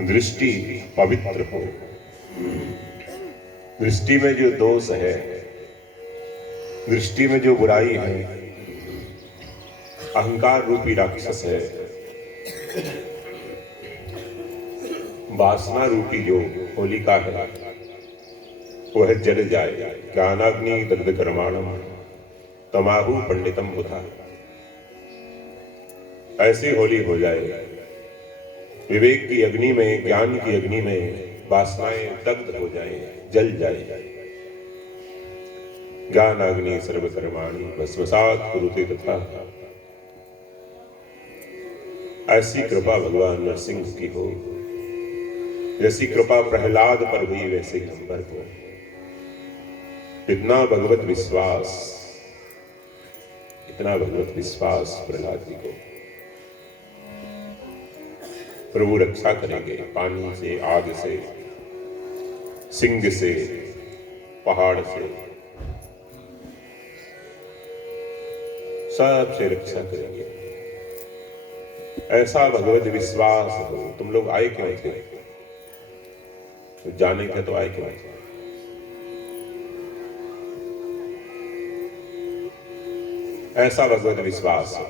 दृष्टि पवित्र हो। दृष्टि में जो दोष है, दृष्टि में जो बुराई है, अहंकार रूपी राक्षस है, वासना रूपी जो होलिका है, वह जल जाए। ज्ञानाग्नि दग्ध कर्माणम तमाहु पंडितम बुधा। ऐसी होली हो जाए, विवेक की अग्नि में, ज्ञान की अग्नि में वासनाएं दग्ध हो जाए, जल जाए। ज्ञानाग्नि सर्वकर्माणि भस्मसात् कुरुते तथा। ऐसी कृपा भगवान नरसिंह की हो, जैसी कृपा प्रहलाद पर हुई वैसे ही हम पर हो। इतना भगवत विश्वास, इतना भगवत विश्वास प्रहलाद जी को। प्रभु रक्षा करेंगे पानी से, आग से, सिंह से, पहाड़ से, सबसे रक्षा करेंगे। ऐसा भगवत विश्वास हो। तुम लोग आए क्यों थे? तो जाने थे तो आए क्यों थे? ऐसा भगवत विश्वास हो।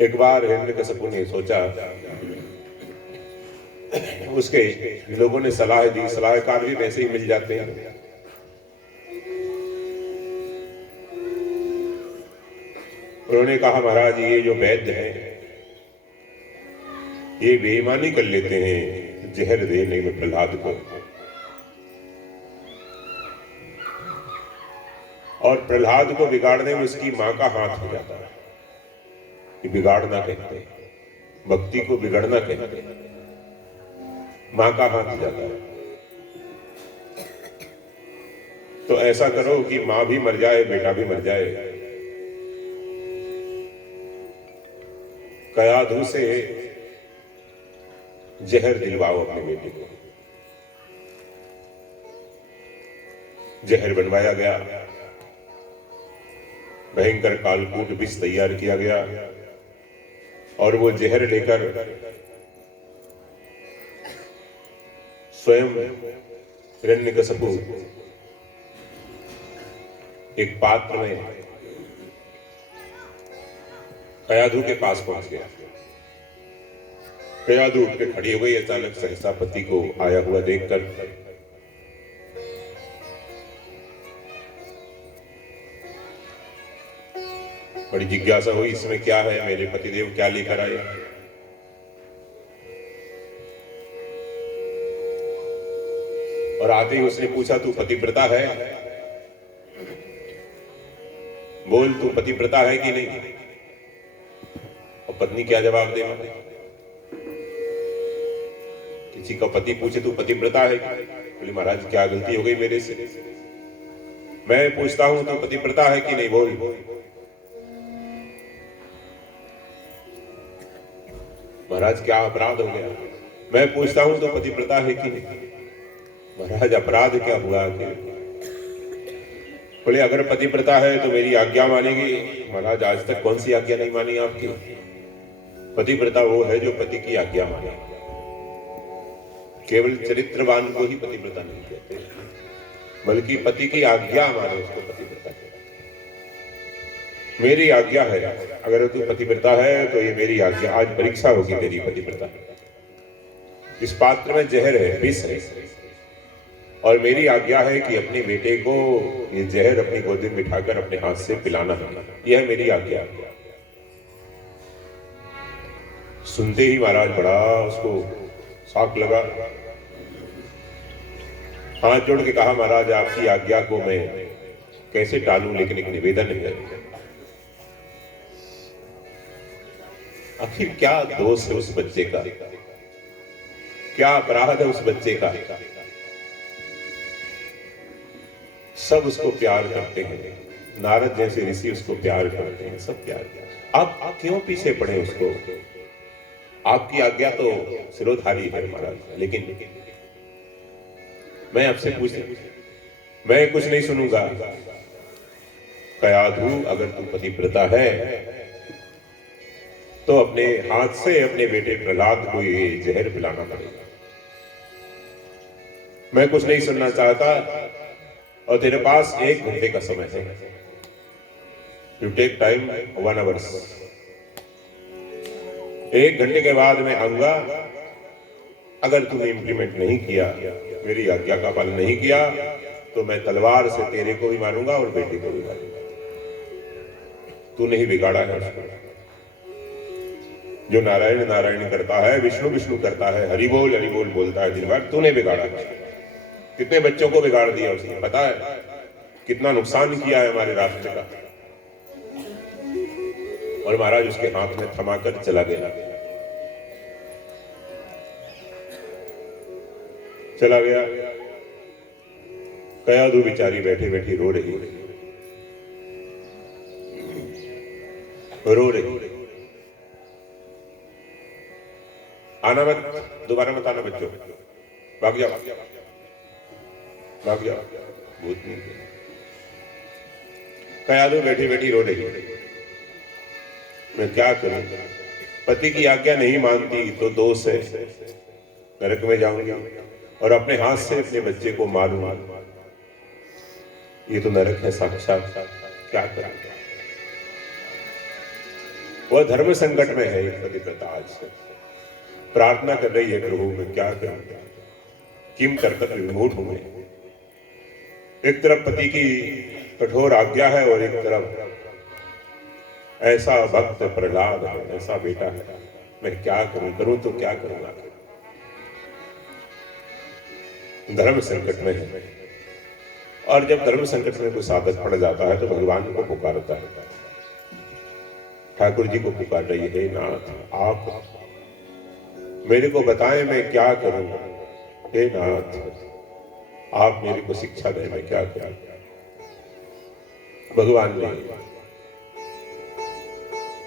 एक बार हिरण्यकशिपु ने सोचा, उसके लोगों ने सलाह दी, सलाहकार भी वैसे ही मिल जाते हैं। उन्होंने कहा, महाराज ये जो वैद्य है ये बेईमानी कर लेते हैं जहर देने में प्रहलाद को, और प्रहलाद को बिगाड़ने में उसकी मां का हाथ हो जाता है। कि बिगाड़ना कहते हैं, भक्ति को बिगड़ना कहते हैं, मां का हाथ हो जाता है। तो ऐसा करो कि मां भी मर जाए, बेटा भी मर जाए। कयाधु से जहर दिलवाओ अपने बेटे को। जहर बनवाया गया, भयंकर कालकूट विष तैयार किया गया, और वो जहर लेकर स्वयं हिरण्यकशिपु एक पात्र में कयाधु के पास पहुंच गया। कयाधु उठ के खड़ी हो गई। अचानक सहसा पति को आया हुआ देखकर बड़ी जिज्ञासा हुई, इसमें क्या है? मेरे पतिदेव क्या लेकर आए? और आते ही उसने पूछा, तू पतिव्रता है? बोल, तू पतिव्रता है कि नहीं? और पत्नी क्या जवाब दे? किसी का पति पूछे तू पतिव्रता है? बोली, महाराज क्या गलती हो गई मेरे से? मैं पूछता हूं तू पतिव्रता है कि नहीं? बोल। महाराज क्या अपराध हो गया? मैं पूछता हूं तो पतिव्रता है कि नहीं? महाराज अपराध क्या हुआ? बोले, अगर पतिव्रता है तो मेरी आज्ञा मानेगी। महाराज आज तक कौन सी आज्ञा नहीं मानी आपकी? पतिव्रता वो है जो पति की आज्ञा माने। केवल चरित्रवान को ही पतिव्रता नहीं कहते, बल्कि पति की आज्ञा माने उसको पतिव्रता कहते। मेरी आज्ञा है, अगर तू पतिव्रता है तो ये मेरी आज्ञा। आज परीक्षा होगी तेरी पतिव्रता। इस पात्र में जहर है, विष है, और मेरी आज्ञा है कि अपने बेटे को ये जहर अपनी गोदी में बिठाकर अपने हाथ से पिलाना है। यह है मेरी आज्ञा। सुनते ही महाराज बड़ा उसको शौक लगा। हाथ जोड़ के कहा, महाराज आपकी आज्ञा को मैं कैसे टालूं, लेकिन एक निवेदन है। आखिर क्या दोष है उस बच्चे का? क्या अपराध है उस बच्चे का? सब उसको प्यार करते हैं, नारद जैसे ऋषि उसको प्यार करते हैं, सब प्यार। आप क्यों पीछे पड़े उसको? आपकी आज्ञा तो सिरोधारी है महाराज, लेकिन मैं आपसे पूछता, मैं कुछ नहीं सुनूंगा। कयाधु अगर तू पतिव्रता है तो अपने हाथ से अपने बेटे प्रहलाद को ये जहर पिलाना पड़ेगा। मैं कुछ नहीं सुनना चाहता और तेरे पास 1 घंटे का समय है। You take time 1 our. 1 घंटे के बाद मैं आऊंगा। अगर तूने इंप्लीमेंट नहीं किया, मेरी आज्ञा का पालन नहीं किया, तो मैं तलवार से तेरे को भी मारूंगा और बेटे को भी मारूंगा। तूने ही बिगाड़ा है उसको। जो नारायण नारायण करता है, विष्णु विष्णु करता है, हरि बोल बोलता है दिन भर, तूने बिगाड़ा है। कितने बच्चों को बिगाड़ दिया उसने, पता है कितना नुकसान किया है हमारे राष्ट्र का। और महाराज उसके हाथ में थमा कर चला गया। कयाधु बेचारी बैठे बैठी रो रही। आना मत, दोबारा मत आना बच्चों, भाग जाओ भूतनी। कयाधु बैठी बैठी रो रही। मैं क्या करूं, पति की आज्ञा नहीं मानती तो दोष है, नरक में जाऊंगी और अपने हाथ से अपने बच्चे को मारूंगा। ये तो नरक है साक्षात। क्या करूं? वह धर्म संकट में है। पतिव्रता आज प्रार्थना कर रही है, प्रभु मैं क्या करूं, किम कर्तव्य विमूढ़ हूं मैं। एक तरफ पति की कठोर आज्ञा है और एक तरफ ऐसा भक्त प्रहलाद है, ऐसा बेटा है। मैं क्या करूं तो क्या करूंगा। धर्म संकट में है। और जब धर्म संकट में कोई साधक पड़ जाता है तो भगवान को पुकारता है, ठाकुर जी को पुकार रही है, नाथ आप मेरे को बताएं मैं क्या करूं। हे नाथ आप मेरे को शिक्षा दें, मैं क्या करूं। भगवान ने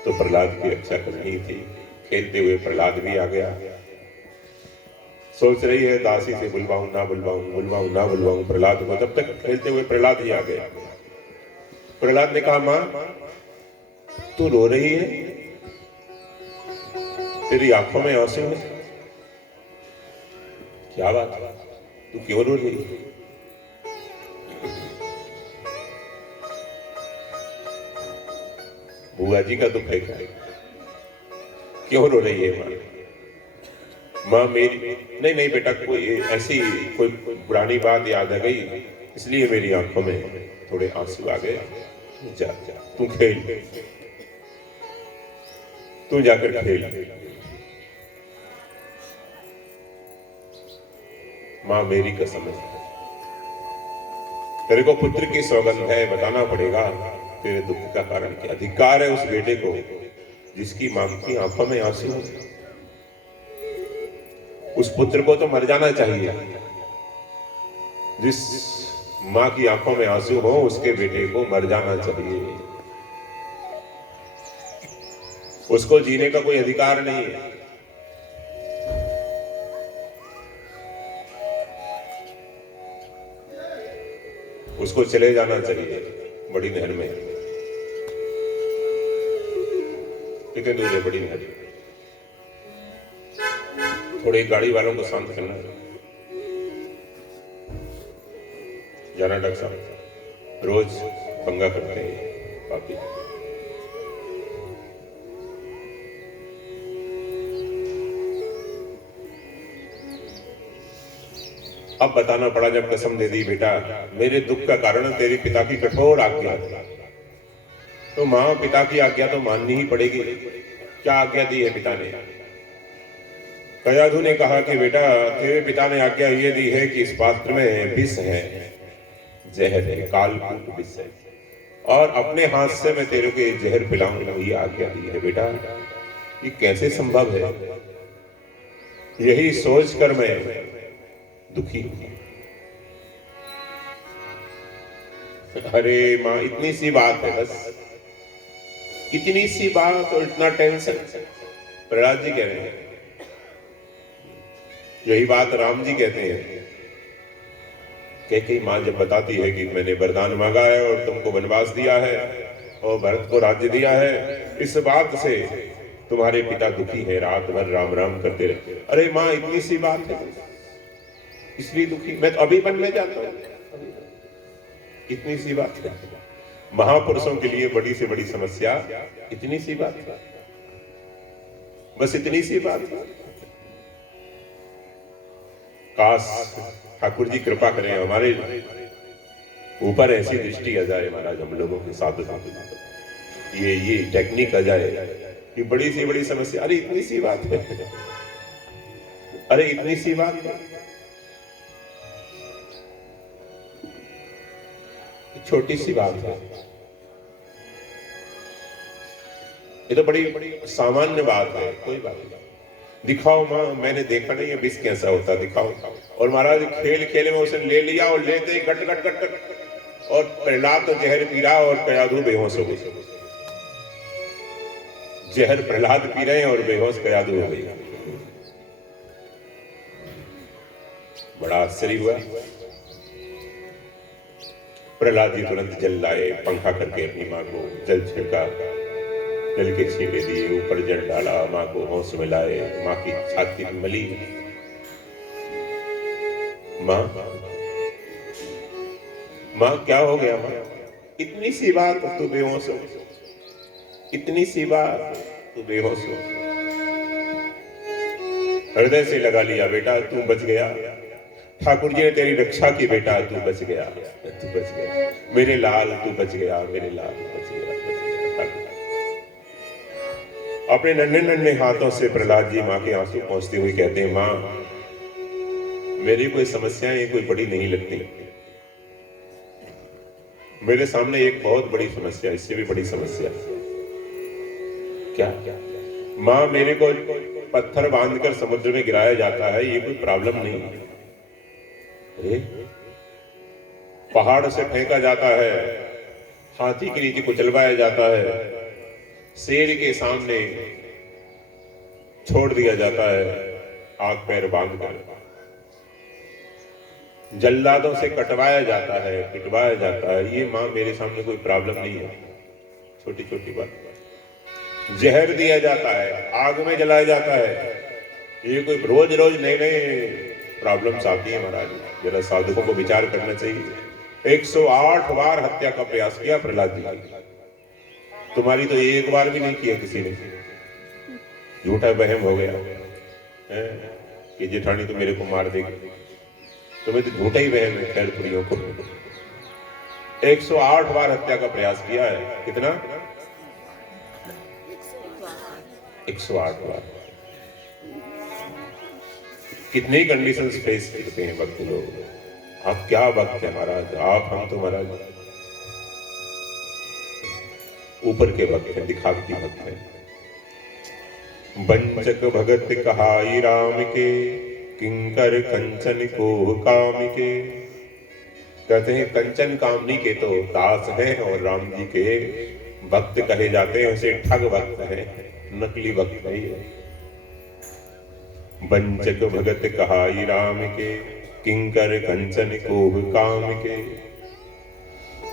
तो प्रहलाद की रक्षा करनी थी। खेलते हुए प्रहलाद भी आ गया। सोच रही है दासी से बुलवाऊं ना बुलवाऊं प्रहलाद को। जब तक खेलते हुए प्रहलाद ही आ गया। प्रहलाद ने कहा, मां तू रो रही है, तेरी आंखों में आंसू है, क्या बात है, तू क्यों रो रही है? बुआ जी का दुख है क्या? क्यों रो रही है माँ मेरी? नहीं बेटा, कोई ऐसी कोई पुरानी बात याद आ गई, इसलिए मेरी आंखों में थोड़े आंसू आ गए। जा तू खेल, तू जाकर खेल। माँ मेरी कसम है, तेरे को पुत्र की सौगंध है, बताना पड़ेगा तेरे दुख का कारण क्या। अधिकार है उस बेटे को जिसकी मां की आंखों में आंसू हो। उस पुत्र को तो मर जाना चाहिए। जिस मां की आंखों में आंसू हो उसके बेटे को मर जाना चाहिए। उसको जीने का कोई अधिकार नहीं है। उसको चले जाना चाहिए बड़ी नहर में। कितने दूर है बड़ी नहर? थोड़े गाड़ी वालों को शांत करना, जाना डॉक्टर साहब, रोज पंगा करते हैं पापी। अब बताना पड़ा जब कसम दे दी, बेटा मेरे दुख का कारण तेरे पिता की कठोर आज्ञा, तो मां पिता की आज्ञा तो माननी ही पड़ेगी। क्या आज्ञा दी है पिता ने? कयाधु ने कहा कि बेटा तेरे पिता ने आज्ञा ये दी है कि इस पात्र में विष है, जहर है, कालकूट विष है, और अपने हाथ से मैं तेरे को ये जहर पिलाऊंगा, ये आज्ञा दी है। बेटा ये कैसे संभव है? यही सोचकर मैं दुखी हूं। अरे मां इतनी सी बात है, बस इतनी सी बात और इतना टेंशन। प्रहलाद जी कह रहे हैं, यही बात राम जी कहते हैं कैकेयी माँ जब बताती है कि मैंने वरदान मांगा है और तुमको वनवास दिया है और भरत को राज्य दिया है, इस बात से तुम्हारे पिता दुखी है, रात भर राम राम करते रहे। अरे माँ, इतनी सी बात है, इसलिए दुखी? मैं तो अभी वन में जाता हूँ, इतनी सी बात है। महापुरुषों के लिए बड़ी से बड़ी समस्या इतनी सी बात है, बस इतनी सी बात है। काश ठाकुर जी कृपा करें हमारे ऊपर, ऐसी दृष्टि आ जाए महाराज हम लोगों के साथ, ये टेक्निक आ जाए कि बड़ी से बड़ी समस्या, अरे इतनी सी बात है, अरे इतनी सी बात है, छोटी सी बात है, ये तो बड़ी सामान्य बात है, कोई बात नहीं। दिखाओ माँ, मैंने देखा नहीं है विष कैसा होता, दिखाओ। और महाराज खेल खेल में उसने ले लिया और लेते ही गट गट गट गट, और प्रहलाद तो जहर पी रहा और कयाधु बेहोश हो गई। जहर प्रहलाद पी रहे हैं और बेहोश कयाधु हो गई। बड़ा आश्चर्य हुआ। प्रहलाद जी तुरंत जल लाए, पंखा करके अपनी माँ को जल छिड़का, जल के छींटे दिए, ऊपर जल डाला, माँ को होश में लाए, माँ की छाती में मली। माँ क्या हो गया माँ? इतनी सी बात तू बेहोश हो, इतनी सी बात तू बेहोश हो। हृदय से लगा लिया, बेटा तू बच गया, ठाकुर जी ने तेरी रक्षा की, बेटा तू बच गया, तू बच गया, मेरे लाल तू बच गया, मेरे लाल बच गया, बच गया। अपने नन्हे नन्हे हाथों से प्रहलाद जी माँ के आंसू पहुंचते हुए कहते हैं, माँ मेरी कोई समस्याएं कोई बड़ी नहीं लगती, मेरे सामने एक बहुत बड़ी समस्या, इससे भी बड़ी समस्या। क्या? माँ मेरे को पत्थर बांधकर समुद्र में गिराया जाता है, ये कोई प्रॉब्लम नहीं है। पहाड़ से फेंका जाता है, हाथी के नीचे कुचलवाया जाता है, शेर के सामने छोड़ दिया जाता है हाथ पैर बांधकर, जल्लादों से कटवाया जाता है, पिटवाया जाता है, ये माँ मेरे सामने कोई प्रॉब्लम नहीं है, छोटी छोटी बात। जहर दिया जाता है, आग में जलाया जाता है, ये कोई रोज रोज नए नए प्रॉब्लम्स आती है महाराज। जरा साधुओं को विचार करना चाहिए। 108 बार हत्या का प्रयास किया प्रहलाद जी, तुम्हारी तो एक बार भी नहीं किया किसी ने। झूठा वहम हो गया कि जेठानी तो मेरे को मार देगी, तुम्हें तो झूठा ही वहम है। खैर पुरियों को 108 बार हत्या का प्रयास किया है। कितना? 108 बार। कितने कंडीशंस फेस करते हैं भक्त लोग। आप क्या भक्त है महाराज, आप हम तो महाराज ऊपर के भक्त हैं, दिखावटी भक्त हैं। बंचक भगत कहाई राम के, किंकर कंचन को काम के। कहते हैं कंचन कामनी के तो दास हैं और राम जी के भक्त कहे जाते हैं, उसे ठग भक्त है, नकली भक्त नहीं है। बंचक भगत कहाई राम के, किंकर कंचन को काम के।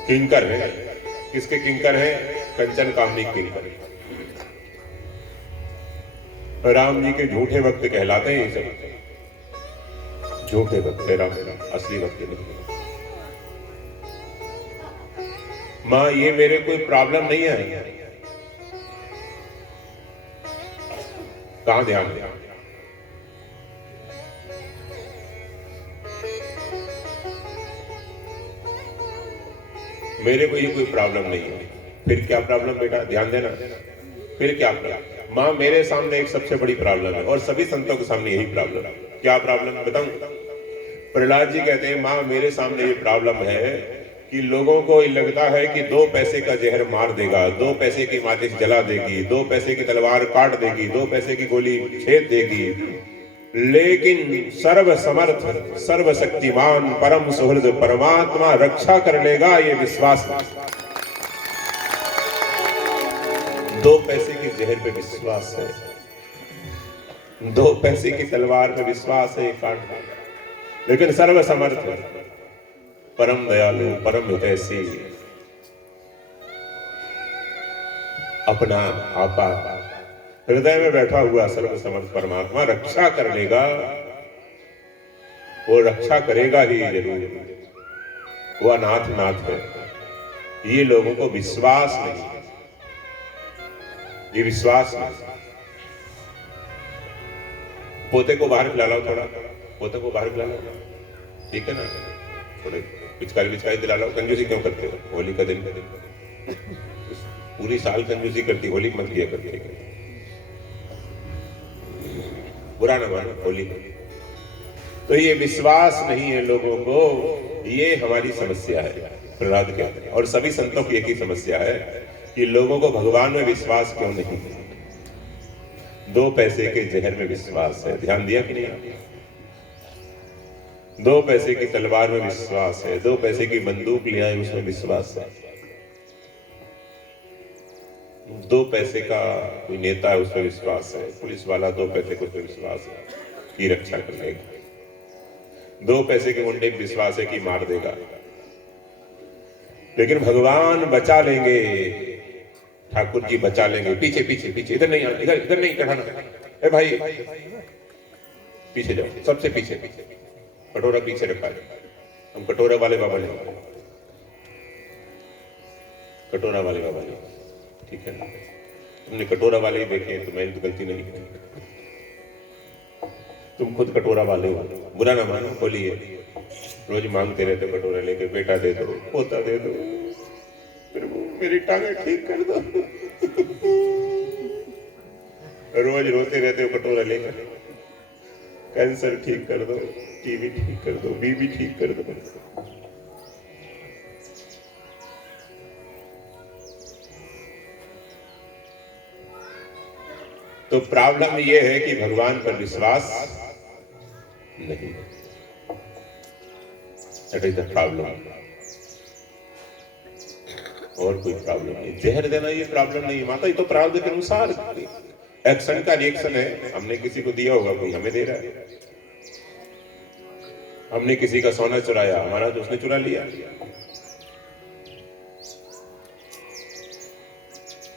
किंकर है, किसके किंकर है? कंचन कामनी किंकर। राम जी के झूठे भक्त कहलाते हैं। सब झूठे भक्त है, राम असली भक्त नहीं। मां ये मेरे कोई प्रॉब्लम नहीं है। कहां ध्यान दिया? मेरे को ये कोई प्रॉब्लम नहीं है। फिर क्या प्रॉब्लम बेटा? ध्यान देना। फिर क्या प्रॉब्लम? माँ मेरे सामने एक सबसे बड़ी प्रॉब्लम है और सभी संतों के सामने यही प्रॉब्लम है। क्या प्रॉब्लम है बताऊं? प्रहलाद जी कहते हैं माँ मेरे सामने ये प्रॉब्लम है कि लोगों को लगता है कि 2 पैसे का जहर मार देगा, 2 पैसे की माचिस जला देगी, 2 पैसे की तलवार काट देगी, 2 पैसे की गोली छेद देगी, लेकिन सर्व समर्थ सर्वशक्तिमान परम सुहृद परमात्मा रक्षा कर लेगा, ये विश्वास। 2 पैसे के जहर पे विश्वास है, 2 पैसे की तलवार पे विश्वास है, काट देगा, लेकिन सर्व समर्थ है। परम दयालु, परम हितैषी, अपना आपा हृदय में बैठा हुआ सर्वसमर्थ परमात्मा रक्षा कर लेगा, वो रक्षा करेगा ही जरूर। वो अनाथ नाथ है, ये लोगों को विश्वास नहीं, ये विश्वास नहीं। पोते को बाहर खिला लो, थोड़ा पोते को बाहर खिला लो, ठीक है ना, थोड़े पिचकारी दिला लो। कंजूसी क्यों करते हो? होली का दिन पूरी साल कंजूसी करती, होली मत किया करती, बुरा न मानो होली। तो ये विश्वास नहीं है लोगों को, ये हमारी समस्या है। प्रहलाद कहते हैं, और सभी संतों की एक ही समस्या है कि लोगों को भगवान में विश्वास क्यों नहीं। दो पैसे के जहर में विश्वास है, ध्यान दिया कि नहीं? दो पैसे की तलवार में विश्वास है, दो पैसे की बंदूक लिया है उसमें विश्वास है, दो पैसे का कोई नेता है उसमें विश्वास है, पुलिस वाला दो पैसे को विश्वास है कि रक्षा कर लेगा, दो पैसे के मुंडे में विश्वास है कि मार देगा। लेकिन भगवान बचा लेंगे, ठाकुर जी बचा लेंगे। पीछे पीछे पीछे, इधर नहीं, इधर नहीं चढ़ाना, ए भाई पीछे जाओ, सबसे पीछे पीछे, कटोरा पीछे रखा है। हम कटोरा वाले बाबा नहीं, कटोरा वाले बाबा नहीं, ठीक है ना? तुमने कटोरा वाले ही देखे तो मैंने तो गलती नहीं की, तुम खुद कटोरा वाले हो, बुरा ना मानो। बोलिए, रोज मांगते रहते कटोरा लेके, बेटा दे दो, पोता दे दो, फिर मेरी टांगे ठीक कर दो। रोज रोते रहते हो कटोरा लेकर, कैंसर ठीक कर दो, टीवी ठीक कर दो, बीबी ठीक कर दो। तो प्रॉब्लम ये है कि भगवान पर विश्वास नहीं, दैट इज द प्रॉब्लम। और कोई प्रॉब्लम नहीं। जहर देना ये प्रॉब्लम नहीं माता, ये तो प्रारब्ध के अनुसार एक्शन का रिएक्शन है। हमने किसी को दिया होगा, कोई हमें दे रहा है। हमने किसी का सोना चुराया, हमारा तो उसने चुरा लिया।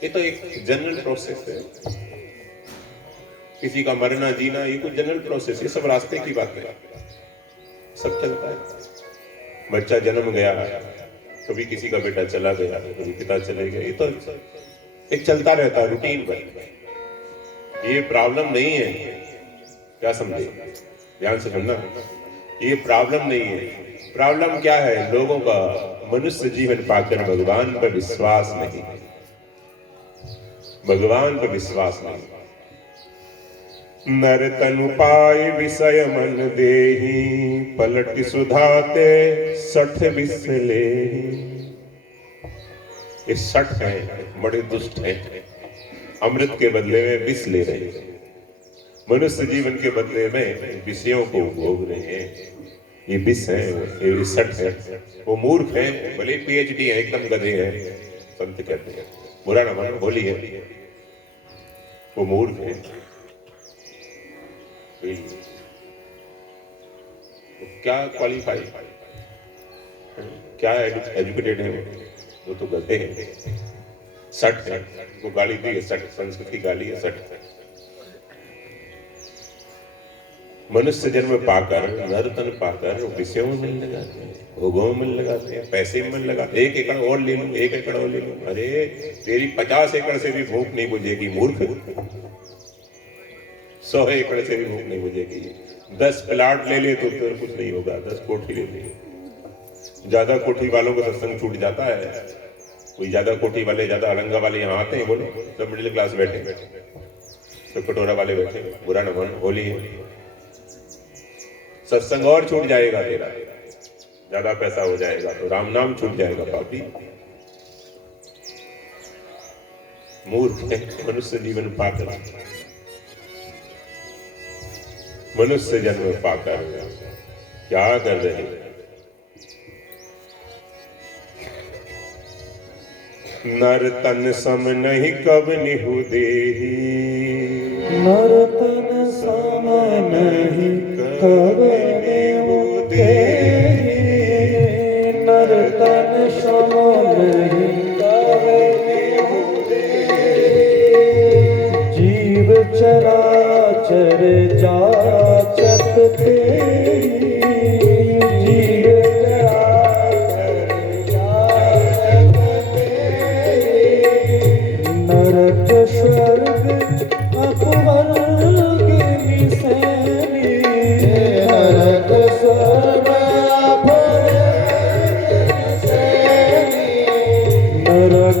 ये तो एक जनरल प्रोसेस है। किसी का मरना जीना ये कुछ जनरल प्रोसेस, ये सब रास्ते की बात है, सब चलता है। बच्चा जन्म गया, कभी किसी का बेटा चला गया, कभी पिता चले गए, ये तो एक चलता रहता है, रूटीन पर। ये प्रॉब्लम नहीं है, क्या समझे? ध्यान से सुनना, ये प्रॉब्लम नहीं है। प्रॉब्लम क्या है? लोगों का मनुष्य जीवन पाकर भगवान पर विश्वास नहीं, भगवान पर विश्वास नहीं। नर तनु पाई विषय मन देही, पलट सुधाते 60 विष ले। ये 60 हैं, बड़े दुष्ट हैं, अमृत के बदले में विष ले रहे हैं, मनुष्य जीवन के बदले में विषयों को भोग रहे हैं। ये विष है, ये 60 है। वो मूर्ख है, भले पीएचडी है, एकदम गधे हैं, संत कहते हैं, बुरा ना मानो, होली है, वो मूर्ख है। क्या क्वालिफाई, क्या एजुकेटेड है? वो तो गधे हैं। 60 है, वो गाली दी है, 60 संस्कृत की गाली है, 60 है। मनुष्य जन्म पाकर, नर तन पाकर विषयों में मन लगाते हैं, भोगों में मन लगाते हैं, पैसे में मन लगाते हैं। 1 एकड़ और ले लूं, 1 एकड़ और ले लूं। अरे तेरी 50 एकड़ से भी भूख नहीं बुझेगी मूर्ख, 100 एकड़ से भी भूख नहीं बुझेगी। 10 प्लाट ले ले तो फिर कुछ नहीं होगा, 10 कोठी ले ले। ज्यादा कोठी वालों को सत्संग छूट जाता है। कोई ज्यादा कोठी वाले, ज्यादा अलंगा वाले यहाँ आते हैं, बोलो, सब मिडिल क्लास बैठे, सब कटोरा वाले बैठे, बुरा न मान, होली है। सत्संग और छूट जाएगा तेरा, ज्यादा पैसा हो जाएगा तो राम नाम छूट जाएगा पापी। मूर्ख है मनुष्य जीवन पाकर, मनुष्य जन्म पाकर क्या कर रहे हैं? नर तन सम नहीं कब निहु देही, नर तन सम नहीं कब निहु देही,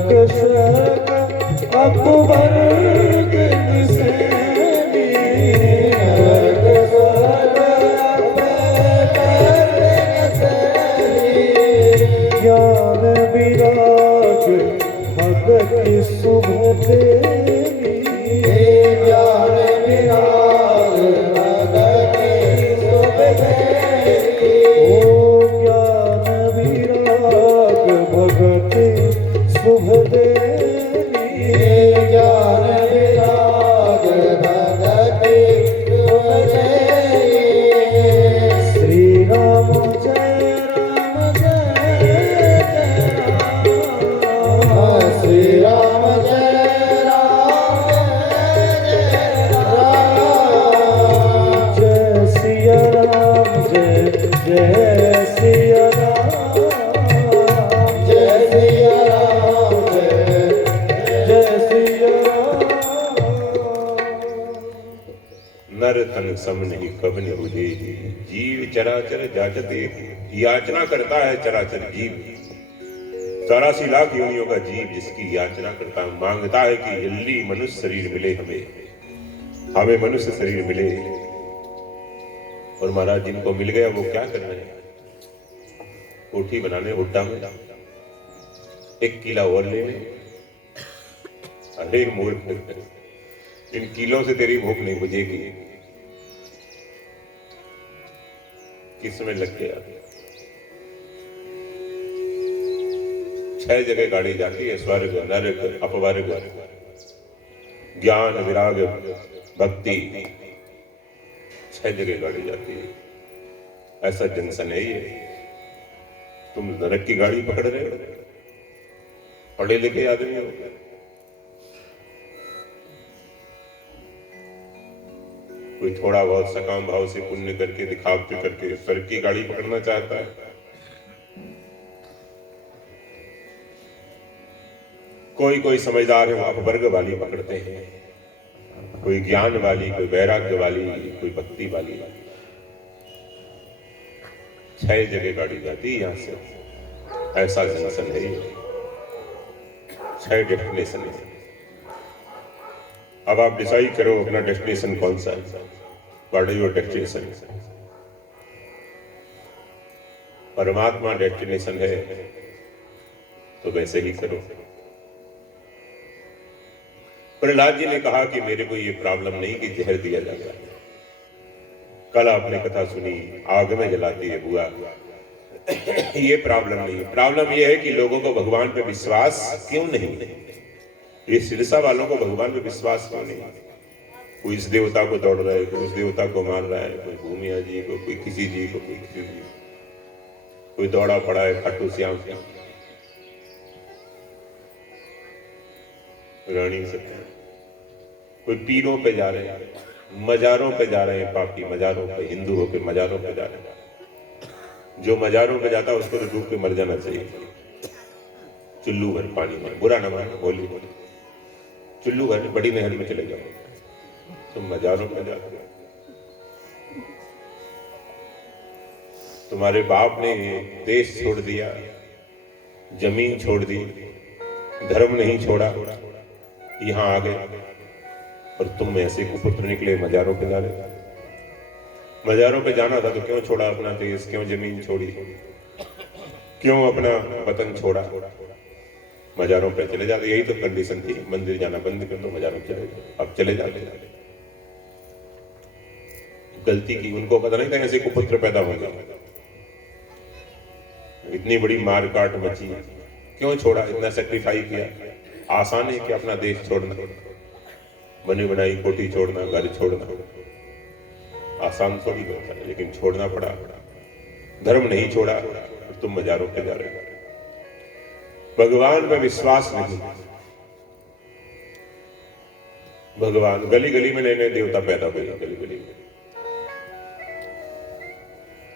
शक अकबर दिन सैनी नरक शक अकबर दिन सैनी ज्ञान विराग भगत शुभ देवी ज्ञान विराग भगत शुभ देवी ओ ज्ञान विराग भगत शुभ देवी ज्ञान विराग भगत शुभ देवी श्री राम जय राम जय राम श्री राम जय राम जय राम जय सिया राम जय जय सिया राम जय सिया राम जय सिया राम नर तन सम नहीं कब न बुझे जीव चराचर जाचत एक याचना करता है चराचर जीव 84 लाख योनियों का जीव जिसकी याचना करता है मांगता है कि जल्दी मनुष्य शरीर मिले हमें मनुष्य शरीर मिले और महाराज जिनको मिल गया वो क्या कर रहे हैं कोठी बनाने हुड्डा में 1 किला और लेने अरे मूर्ख इन किलों से तेरी भूख नहीं बुझेगी किसमें लग गया 6 जगह गाड़ी जाती है स्वर्ग नरक अपवर्ग ज्ञान विराग भक्ति 6 जगह गाड़ी जाती है ऐसा जंक्शन है ये तुम नरक की गाड़ी पकड़ रहे हो पढ़े लिखे आदमी हो कोई थोड़ा बहुत सकाम भाव से पुण्य करके दिखावते करके स्वर्ग की गाड़ी पकड़ना चाहता है कोई समझदार है वो अपवर्ग वाली पकड़ते हैं कोई ज्ञान वाली कोई वैराग्य वाली कोई भक्ति वाली 6 जगह गाड़ी जाती है यहां से ऐसा जंक्शन है 6 डेस्टिनेशन है अब आप डिसाइड करो अपना डेस्टिनेशन कौन सा है व्हाट इज योर डेस्टिनेशन परमात्मा डेस्टिनेशन है तो वैसे ही करो प्रहलाद जी ने कहा कि मेरे को ये प्रॉब्लम नहीं कि जहर दिया जाता कल आपने कथा सुनी आग में जलाती है बुआ ये प्रॉब्लम नहीं है प्रॉब्लम ये है कि लोगों को भगवान पे विश्वास क्यों नहीं ये सिरसा वालों को भगवान पे विश्वास क्यों नहीं कोई इस देवता को दौड़ रहा है कोई उस देवता को मार रहा है कोई भूमिया जी को कोई किसी जी को कोई किसी जी कोई दौड़ा पड़ा है खाटू श्याम से रानी से कोई पीरों पे जा रहे हैं मजारों पे जा रहे हैं पापी मजारों पे हिंदू होकर मजारों पे जा रहे हैं जो मजारों पे जाता है उसको तो डूब के मर जाना चाहिए चुल्लू भर पानी में बुरा न मानो बोली चुल्लू भर बड़ी नहर में चले जाओ तुम मजारों पे जाते हो तुम्हारे बाप ने देश छोड़ दिया जमीन छोड़ दी धर्म नहीं छोड़ा यहां आ गए और तुम ऐसे कुपुत्र निकले मजारों पे जा रहे मजारों पे जाना था तो क्यों छोड़ा अपना देश क्यों जमीन छोड़ी क्यों अपना वतन छोड़ा मजारों पे चले जाते यही तो कंडीशन थी मंदिर जाना बंद कर दो मजारों चले जाओ अब चले जाते गलती की उनको पता नहीं था ऐसे कुपुत्र पैदा होगा इतनी बड़ी मार काट मची क्यों छोड़ा इतना सेक्रीफाइस किया आसान है कि अपना देश छोड़ना बनी बनाई कोठी छोड़ना घर छोड़ना आसान थोड़ी होता है लेकिन छोड़ना पड़ा धर्म नहीं छोड़ा तो तुम मजारों पे जा रहे हो भगवान पे विश्वास नहीं भगवान गली गली में नए नए देवता पैदा हुए गली गली में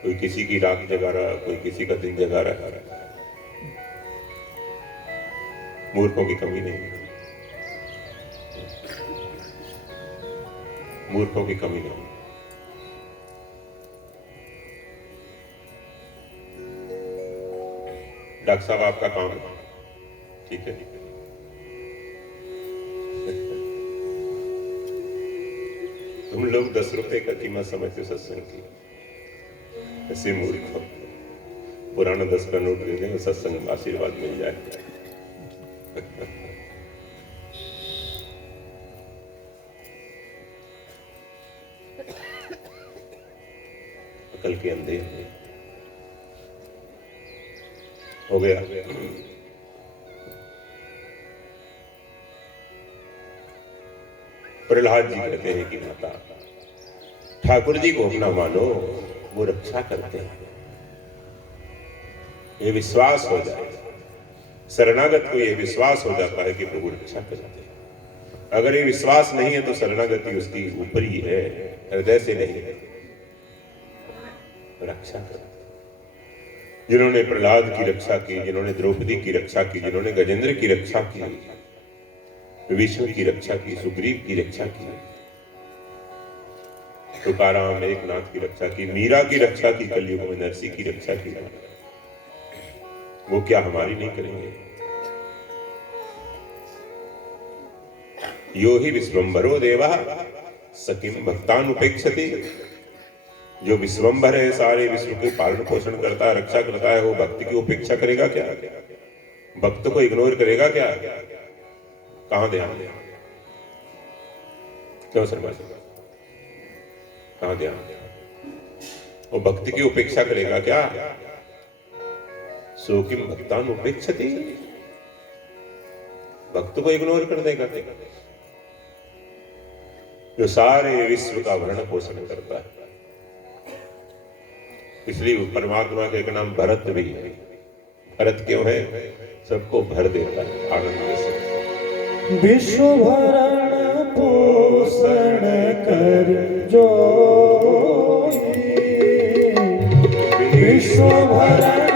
कोई किसी की रात जगा रहा कोई किसी का दिन जगा रहा मूर्खों की कमी नहीं मूर्खों की कमी नहीं डॉक्टर साहब आपका काम है ठीक है तुम लोग 10 रुपए का कीमत समझते हो सत्संग की, ऐसे मूर्ख हो। पुराना 10 का नोट दे दें, सत्संग में आशीर्वाद मिल जाए। अकल के अंधे हो गया। प्रहलाद जी कहते हैं कि माता ठाकुर जी को अपना मानो, वो रक्षा करते हैं। ये विश्वास हो जाए, शरणागत को ये विश्वास हो जाता है कि प्रभु रक्षा करते हैं। अगर ये विश्वास नहीं है तो शरणागति उसकी ऊपरी है, हृदय से नहीं है। रक्षा करते, जिन्होंने प्रहलाद की रक्षा की, जिन्होंने द्रौपदी की रक्षा की, जिन्होंने गजेंद्र की रक्षा की, विष्णु की रक्षा की, सुग्रीव की रक्षा की, तुकाराम एकनाथ की रक्षा की, मीरा की रक्षा की, कलयुग में नरसी की रक्षा की, वो क्या हमारी नहीं करेंगे? यो ही विश्वम्भरो देवा सकिम भक्तानुपेक्षति। जो विश्वम्भर है, सारे विश्व के पालन पोषण करता है, रक्षा करता है, वो भक्त की उपेक्षा करेगा क्या? भक्त को इग्नोर करेगा क्या? कहां ध्यान? क्यों शर्मा? कहां ध्यान? वो भक्त की उपेक्षा करेगा क्या? सो किम भक्तानुपेक्षति, भक्त को इग्नोर कर देगा। जो सारे विश्व का भरण पोषण करता है, इसलिए परमात्मा का एक नाम भरत भी है। भरत क्यों है? सबको भर देता है आनंद से। विश्व भरण पोषण कर जो, विश्व भरण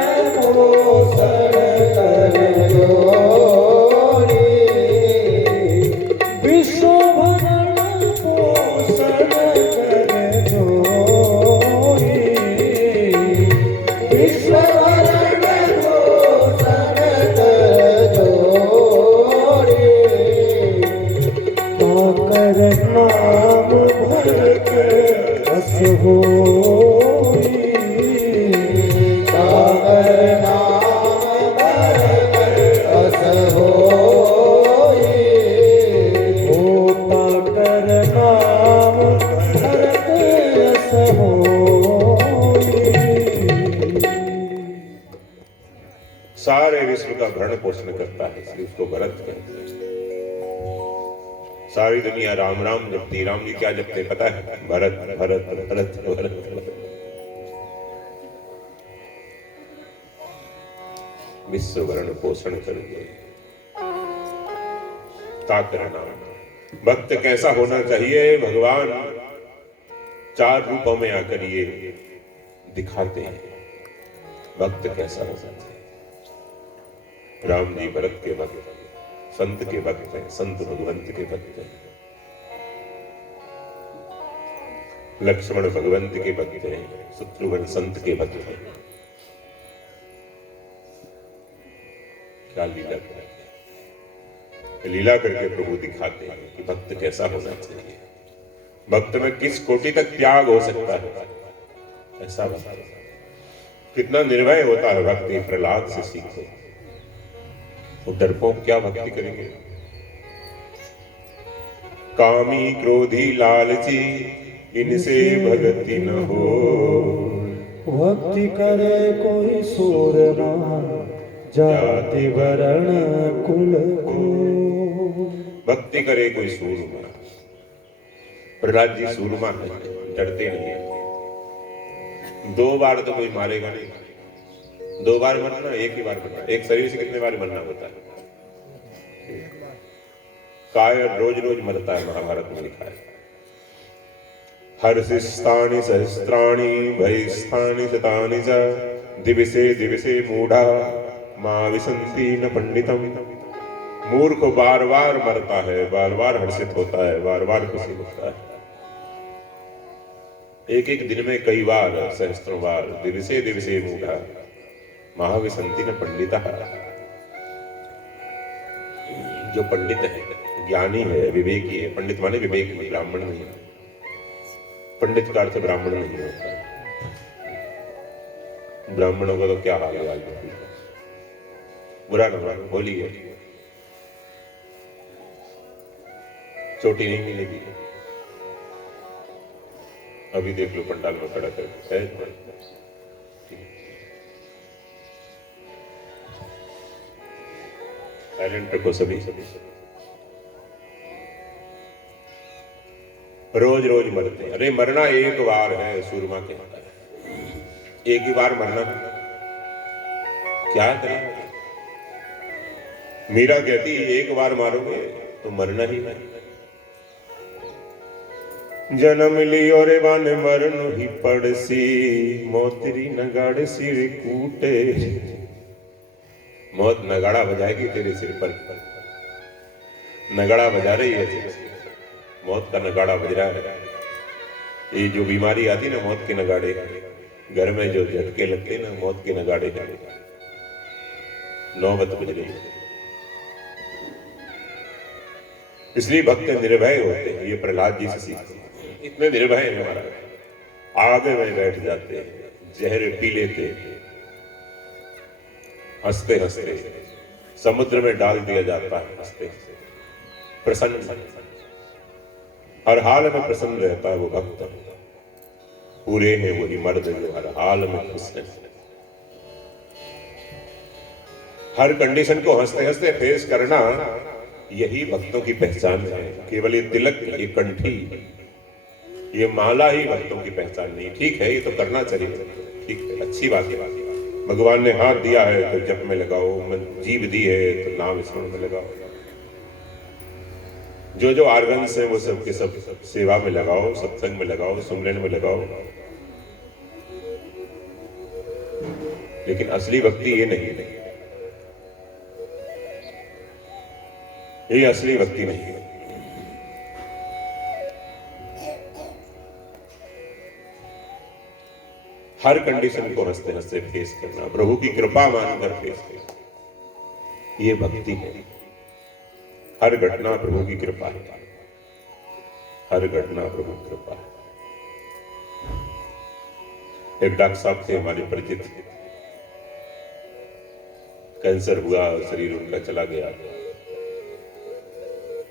पोषण कर जो, विश्व भरण पोषण कर जो, विश्व भरण पोषण कर जो, ताकर नाम भर के रस होई, ताकर नाम भर के रस होई, ओ ताकर नाम भर के रस होई। सारे विश्व का भरण पोषण करता है, इसलिए उसको भरत कहते हैं। सारी दुनिया राम राम जपती। राम जी क्या जपते पता है? भरत भरत भरत भरत। विश्व भरण पोषण करेंगे, ताकर नाम। भक्त कैसा होना चाहिए? भगवान 4 रूपों में आकर ये दिखाते हैं भक्त कैसा होना चाहिए। राम जी भरत के भक्त, संत के भक्त हैं, संत भगवंत के भक्त हैं। लक्ष्मण भगवंत के भक्त हैं, शत्रुघ्न संत के भक्त हैं। क्या लीला करते, लीला करके प्रभु दिखाते हैं कि भक्त कैसा होना चाहिए, भक्त में किस कोटि तक त्याग हो सकता है। ऐसा भक्त कितना निर्भय होता है भक्ति, प्रहलाद से सीखो। वो डरपोक क्या भक्ति करेंगे? कामी क्रोधी लालची इनसे भक्ति न हो, भक्ति करे कोई सूरमा, जाति वरण कुल को। भक्ति करे कोई सूरमा। प्रहलाद जी सूरमा है, डरते नहीं है। 2 बार तो कोई मारेगा नहीं। 2 बार मरना, एक ही बार मरना। एक शरीर से कितने बार मरना होता है? कायर रोज रोज मरता है, महाभारत में लिखा है। हर्षिस्तानि सहस्त्राणि भयस्थानि शतानि च, दिवसे दिवसे मूढ़ा मां विसंति न पंडितम। मूर्ख बार बार मरता है, बार बार हर्षित होता है, बार बार खुशी होता है। एक एक दिन में कई बार, सहस्त्रों बार। दिवसे दिवसे मूढ़ा महाविसंति न पंडिता। जो पंडित है, ज्ञानी है, विवेकी है। पंडित माने विवेक, ब्राह्मण नहीं है। पंडित का अर्थ ब्राह्मण नहीं होता है। ब्राह्मणों का तो क्या हाल है आज, बुरा ना बोलिए, चोटी नहीं मिलेगी। अभी देख लो पंडाल में खड़ा कर साइलेंट रखो सभी। रोज रोज मरते हैं। अरे मरना एक बार है, सूरमा कहता है, एक ही बार मरना, क्या करें। मीरा कहती एक बार मारोगे तो मरना ही नहीं। जन्म लियो रे बन मरनु ही पड़सी, मोतरी नगाड़ सिर कूटे। मौत नगाड़ा बजाएगी तेरे सिर पर, नगाड़ा बजा रही है, मौत का नगाड़ा बज रहा है। ये जो बीमारी आती ना मौत के नगाड़े, घर में जो झटके लगते ना मौत के नगाड़े, नौबत बज रही है। इसलिए भक्त निर्भय होते हैं। ये प्रहलाद जी से सीखते हैं, इतने निर्भय हैं महाराज, आगे में बैठ जाते हैं, जहर पी लेते, हंसते हंसते समुद्र में डाल दिया जाता है, हंसते प्रसन्न, हर हाल में प्रसन्न रहता है वो भक्त। पूरे हैं वही मर्द जो हर हाल में खुश है। हर कंडीशन को हंसते हंसते फेस करना, यही भक्तों की पहचान है। केवल ये तिलक, ये कंठी, ये माला ही भक्तों की पहचान नहीं। ठीक है, ये तो करना चाहिए, ठीक है, अच्छी बात है। भगवान ने हाथ दिया है तो जप में लगाओ, जीभ दी है तो नाम स्मरण में लगाओ, जो जो आर्गन्स है वो सब के सब सेवा में लगाओ, सत्संग में लगाओ, सुमरन में लगाओ। लेकिन असली भक्ति ये नहीं है, ये असली भक्ति नहीं है। हर कंडीशन को हंसते हंसते फेस करना, प्रभु की कृपा मानकर फेस करना, ये भक्ति है। हर घटना प्रभु की कृपा है, हर घटना प्रभु की कृपा है। एक डॉक्टर साहब थे हमारे परिचित, कैंसर हुआ, शरीर उनका चला गया।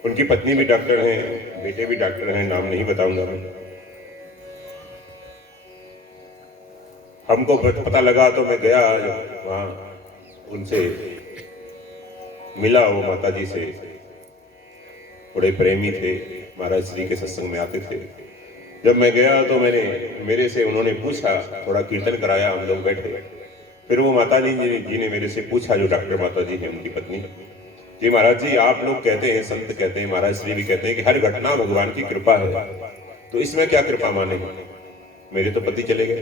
उनकी पत्नी भी डॉक्टर हैं, बेटे भी डॉक्टर हैं, नाम नहीं बताऊंगा मैं। हमको पता लगा तो मैं गया वहां, उनसे मिला। वो माता जी से बड़े प्रेमी थे, महाराज श्री के सत्संग में आते थे। जब मैं गया तो मेरे से उन्होंने पूछा, थोड़ा कीर्तन कराया, हम लोग बैठे। फिर वो माता जी ने मेरे से पूछा, जो डॉक्टर माता जी है उनकी पत्नी, जी महाराज जी आप लोग कहते हैं, संत कहते हैं, महाराज श्री भी कहते हैं कि हर घटना भगवान की कृपा है, तो इसमें क्या कृपा माने? मेरे तो पति चले गए,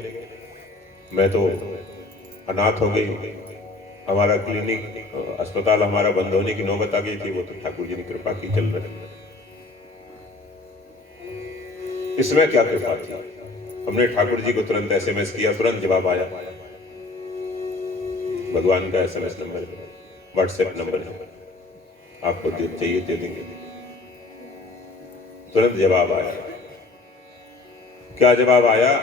मैं तो अनाथ हो गई, हमारा क्लिनिक अस्पताल हमारा बंद होने की नौबत आ गई थी, वो तो ठाकुर जी ने कृपा की, चल रहे। इसमें क्या कृपा थी? हमने ठाकुर जी को तुरंत SMS किया, तुरंत जवाब आया। भगवान का SMS नंबर, व्हाट्सएप नंबर है, आपको चाहिए दे देंगे। तुरंत जवाब आया। क्या जवाब आया?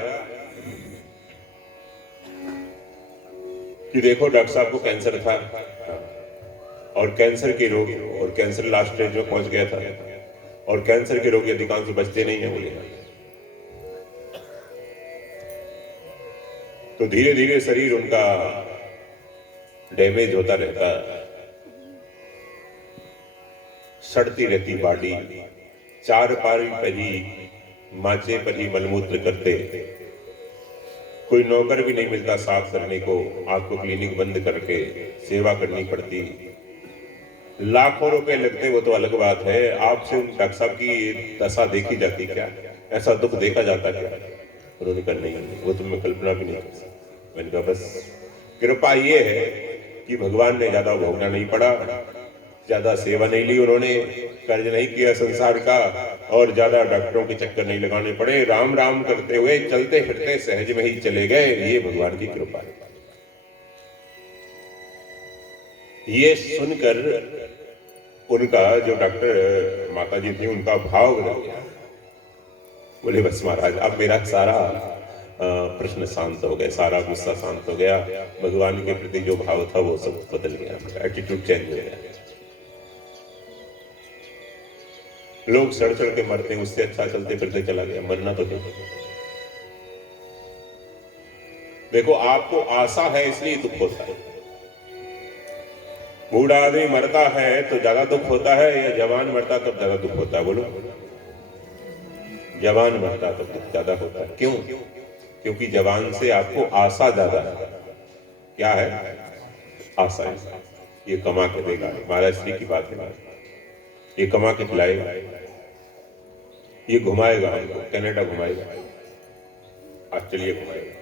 कि देखो डॉक्टर साहब को कैंसर था, और कैंसर के रोग, और कैंसर लास्ट स्टेज में पहुंच गया था, और कैंसर के रोगी अधिकांश बचते नहीं है बोले। तो धीरे धीरे शरीर उनका डैमेज होता रहता, सड़ती रहती बॉडी, चार पारी पर ही, माचे पर ही मलमूत्र करते, कोई नौकर भी नहीं मिलता साफ करने को, आपको क्लिनिक बंद करके सेवा करनी पड़ती, लाखों रुपए लगते, वो तो अलग बात है। आपसे उन डॉक्टर साहब की दशा देखी जाती क्या? ऐसा दुख देखा जाता क्या? उन्होंने कहा नहीं, वो तो मैं कल्पना भी नहीं कर सकता। मैंने कहा बस कृपा ये है कि भगवान ने ज्यादा भोगना नहीं पड़ा, ज्यादा सेवा नहीं ली उन्होंने, कर्ज नहीं किया संसार का, और ज्यादा डॉक्टरों के चक्कर नहीं लगाने पड़े, राम राम करते हुए चलते फिरते सहज में ही चले गए। ये भगवान की कृपा है। ये सुनकर उनका, जो डॉक्टर माता जी थी, उनका भाव बदल गया। बोले बस महाराज अब मेरा सारा प्रश्न शांत हो गया, सारा गुस्सा शांत हो गया, भगवान के प्रति जो भाव था वो सब बदल गया, एटीट्यूड चेंज हो गया। लोग सड़ सड़ के मरते हैं, उससे अच्छा चलते फिरते चला गया, मरना तो नहीं। देखो आपको आशा है इसलिए दुख होता है। बूढ़ा आदमी मरता है तो ज्यादा दुख होता है या जवान मरता तब ज्यादा दुख होता है? बोलो। जवान मरता तब दुख ज्यादा होता है। क्यों? क्योंकि जवान से आपको आशा ज्यादा है। क्या है? आशा है। ये कमा के देगा, महाराज श्री की बात है, ये कमा के खिलाएगा, ये घुमाएगा हमको, कनाडा घुमाएगा, ऑस्ट्रेलिया घुमाएगा,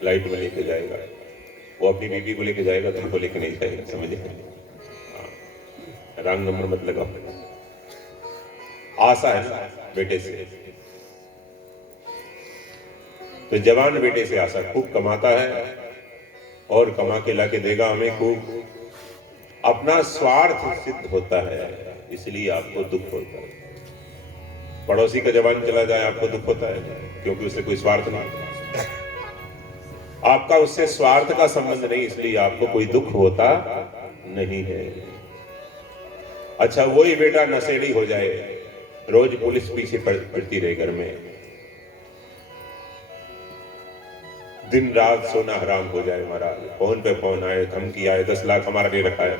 फ्लाइट में लेके जाएगा, वो अपनी बीवी को लेके जाएगा, तुमको लेके नहीं जाएगा, समझे? रंग नंबर मत लगाओ। आशा है बेटे से, तो जवान बेटे से आशा, खूब कमाता है और कमा के लाके देगा हमें खूब, अपना स्वार्थ सिद्ध होता है, इसलिए आपको दुख होता है। पड़ोसी का जवान चला जाए आपको दुख होता है, क्योंकि उससे कोई स्वार्थ नहीं, आपका उससे स्वार्थ का संबंध नहीं, इसलिए आपको कोई दुख होता नहीं है। अच्छा वही बेटा नशेड़ी हो जाए, रोज पुलिस पीछे पड़ती रहे घर में, दिन रात सोना हराम हो जाए, हमारा फोन पे फोन आए, धमकी आए, 10 लाख हमारे लिए रखा है,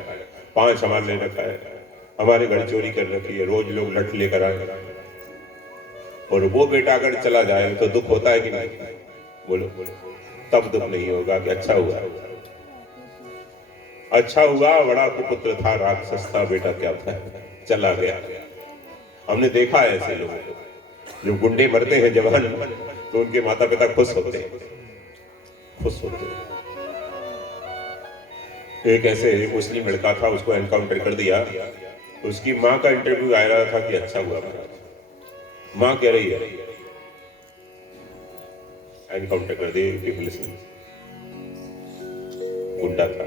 5 हमारे लिए रखा है, हमारे घर चोरी कर रखी है, रोज लोग लठ लेकर आए, और वो बेटा अगर चला जाए तो दुख होता है कि नहीं? बोलो। तब दुख नहीं होगा कि अच्छा हुआ, अच्छा हुआ, बड़ा कुपुत्र था, राक्षस था, बेटा क्या था, चला गया। हमने देखा है ऐसे लोगों को, जो गुंडे मरते हैं जवान, तो उनके माता पिता खुश होते हैं, खुश होते हैं। एक ऐसे मुस्लिम लड़का था, उसको एनकाउंटर कर दिया, उसकी माँ का इंटरव्यू आ रहा था कि अच्छा हुआ महाराज। माँ कह रही है एनकाउंटर कर दिए पुलिस ने, गुंडा था,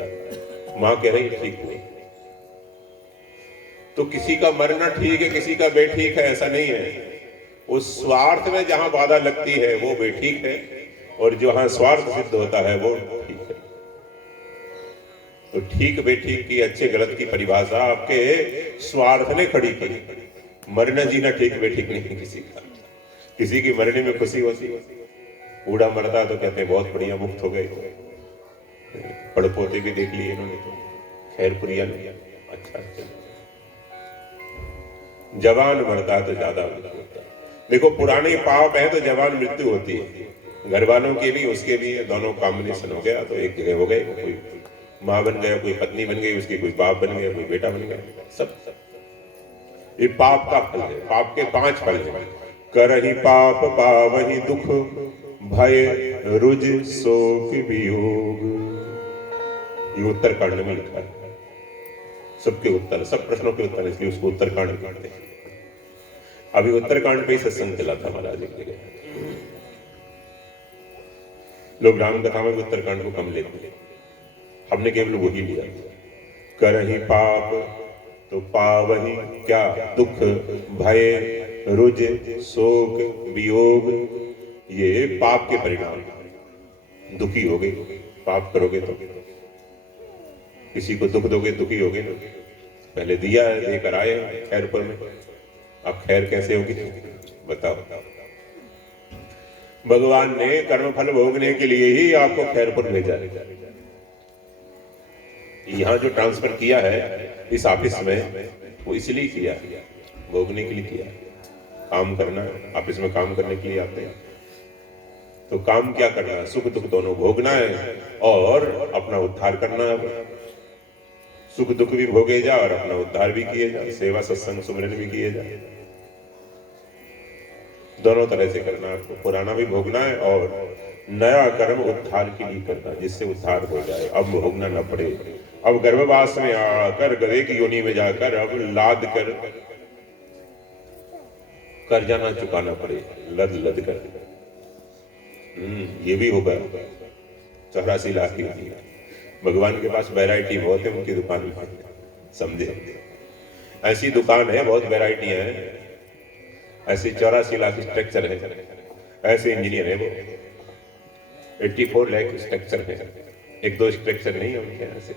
माँ कह रही ठीक हुई। तो किसी का मरना ठीक है, किसी का बेठीक है, ऐसा नहीं है। उस स्वार्थ में जहां बाधा लगती है वो बेठीक है, और जहां स्वार्थ सिद्ध होता है वो ठीक है। तो ठीक बेठीक की, अच्छे गलत की परिभाषा आपके स्वार्थ ने खड़ी की। मरना जीना ठीक बेठीक नहीं किसी का, किसी की मरने में खुशी होती है। बूढ़ा मरता तो कहते हैं बहुत बढ़िया, मुक्त हो गए। पड़पोते भी देख लिए इन्होंने तो, खैरपुरिया ने, अच्छा। जवान मरता तो ज्यादा होता है। देखो पुराने पाप है तो जवान मृत्यु होती है, घर वालों की भी उसके भी, दोनों कॉम्बिनेशन हो गया तो एक जगह हो गए, कोई माँ बन गया, कोई पत्नी बन गई, उसकी कोई बाप बन गया, कोई बेटा बन गया, सब ये पाप का फल है। पाप के 5 फल है। करहि पाप पावहि दुख, भय रुज शोक वियोग। ये उत्तरकांड में लिखा है, सबके उत्तर, सब प्रश्नों के उत्तर, इसलिए उसको उत्तरकांड कहते हैं। अभी उत्तरकांड पे ही सत्संग चला था महाराज एक जगह। लोग राम कथा में उत्तरकांड को कम लेते हैं, हमने केवल वही लिया। करहि पाप तो पावहि क्या दुख, भय रुज शोक वियोग। ये पाप के परिणाम, दुखी हो गए, पाप करोगे तो किसी को दुख दोगे दुखी होगे ना। पहले दिया है, लेकर आए खैर पर में, अब खैर कैसे होगी बताओ। भगवान ने कर्म फल भोगने के लिए ही आपको खैर पर भेजा है। यहां जो ट्रांसफर किया है इस ऑफिस में, वो इसलिए किया, भोगने के लिए किया। काम करना, ऑफिस में काम करने के लिए आते हैं, तो काम क्या करना है? सुख दुख दोनों भोगना है और अपना उद्धार करना है। सुख दुख भी भोगे जा और अपना उद्धार भी किए जा, सेवा सत्संग सुमिरन भी किए जा, दोनों तरह से करना। आपको पुराना भी भोगना है और नया कर्म उद्धार के लिए करना, जिससे उद्धार हो जाए, अब भोगना न पड़े। अब गर्भवास में आकर, गधे की योनि में जाकर अब लाद कर कर्जा ना चुकाना पड़े, लद लद कर। ये भी होगा। 84 लाख की भगवान के पास वैरायटी बहुत है, उनकी दुकान में, समझे? ऐसी दुकान है, बहुत वैरायटियां हैं। ऐसे 84 लाख स्ट्रक्चर है, ऐसे इंजीनियर है वो। 84 लाख स्ट्रक्चर है, एक दो स्ट्रक्चर नहीं है उनके यहाँ से,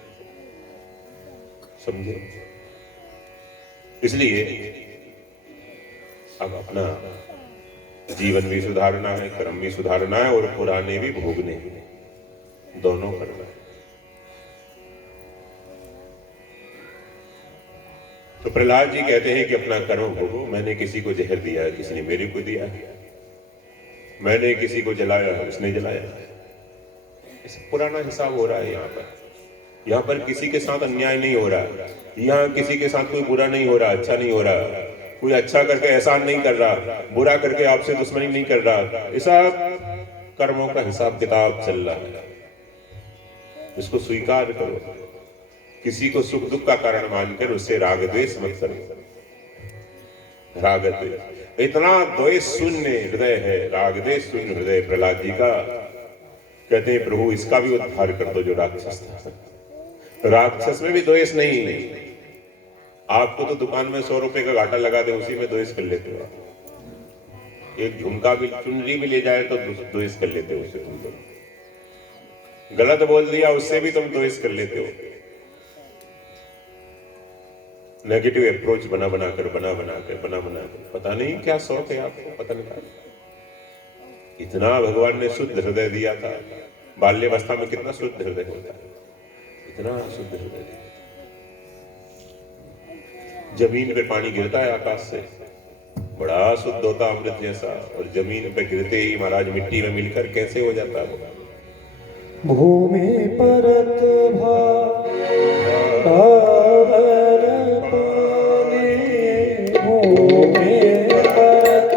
समझे। इसलिए अब अपना जीवन भी सुधारना है, कर्म भी सुधारना है और पुराने भी भोगने हैं, दोनों करना है। तो प्रहलाद जी कहते हैं कि अपना कर्म भोगो। मैंने किसी को जहर दिया है, किसी ने मेरे को दिया है, मैंने किसी को जलाया है, उसने जलाया है। पुराना हिसाब हो रहा है यहाँ पर। यहाँ पर किसी के साथ अन्याय नहीं हो रहा, यहाँ किसी के साथ कोई बुरा नहीं हो रहा, अच्छा नहीं हो रहा, कोई अच्छा करके एहसान नहीं कर रहा, बुरा करके आपसे दुश्मनी नहीं कर रहा। ऐसा कर्मों का हिसाब किताब चल रहा है, इसको स्वीकार करो। किसी को सुख दुख का कारण मानकर उससे राग द्वेष मत करो। राग द्वेष, इतना द्वेष शून्य हृदय है, राग द्वेष शून्य हृदय प्रहलाद जी का। कहते हैं प्रभु इसका भी उद्धार कर दो जो राक्षस था। राक्षस में भी द्वेष नहीं। आपको तो दुकान में 100 रुपए का घाटा लगा दे, उसी में द्वेष कर लेते हो। एक झुमका भी, चुनरी भी ले जाए तो द्वेष कर लेते हो उससे। तुम गलत बोल दिया उससे भी तुम द्वेष कर लेते हो। नेगेटिव अप्रोच बना बना कर पता नहीं क्या शौक है आपको, पता नहीं। इतना भगवान ने शुद्ध हृदय दिया था। बाल्यावस्था में कितना शुद्ध हृदय होता है, इतना शुद्ध हृदय। जमीन पे पानी गिरता है आकाश से, बड़ा शुद्ध होता अमृत जैसा, और जमीन पे गिरते ही महाराज मिट्टी में मिलकर कैसे हो जाता है। भूमि परत भावर पानी, भूमि परत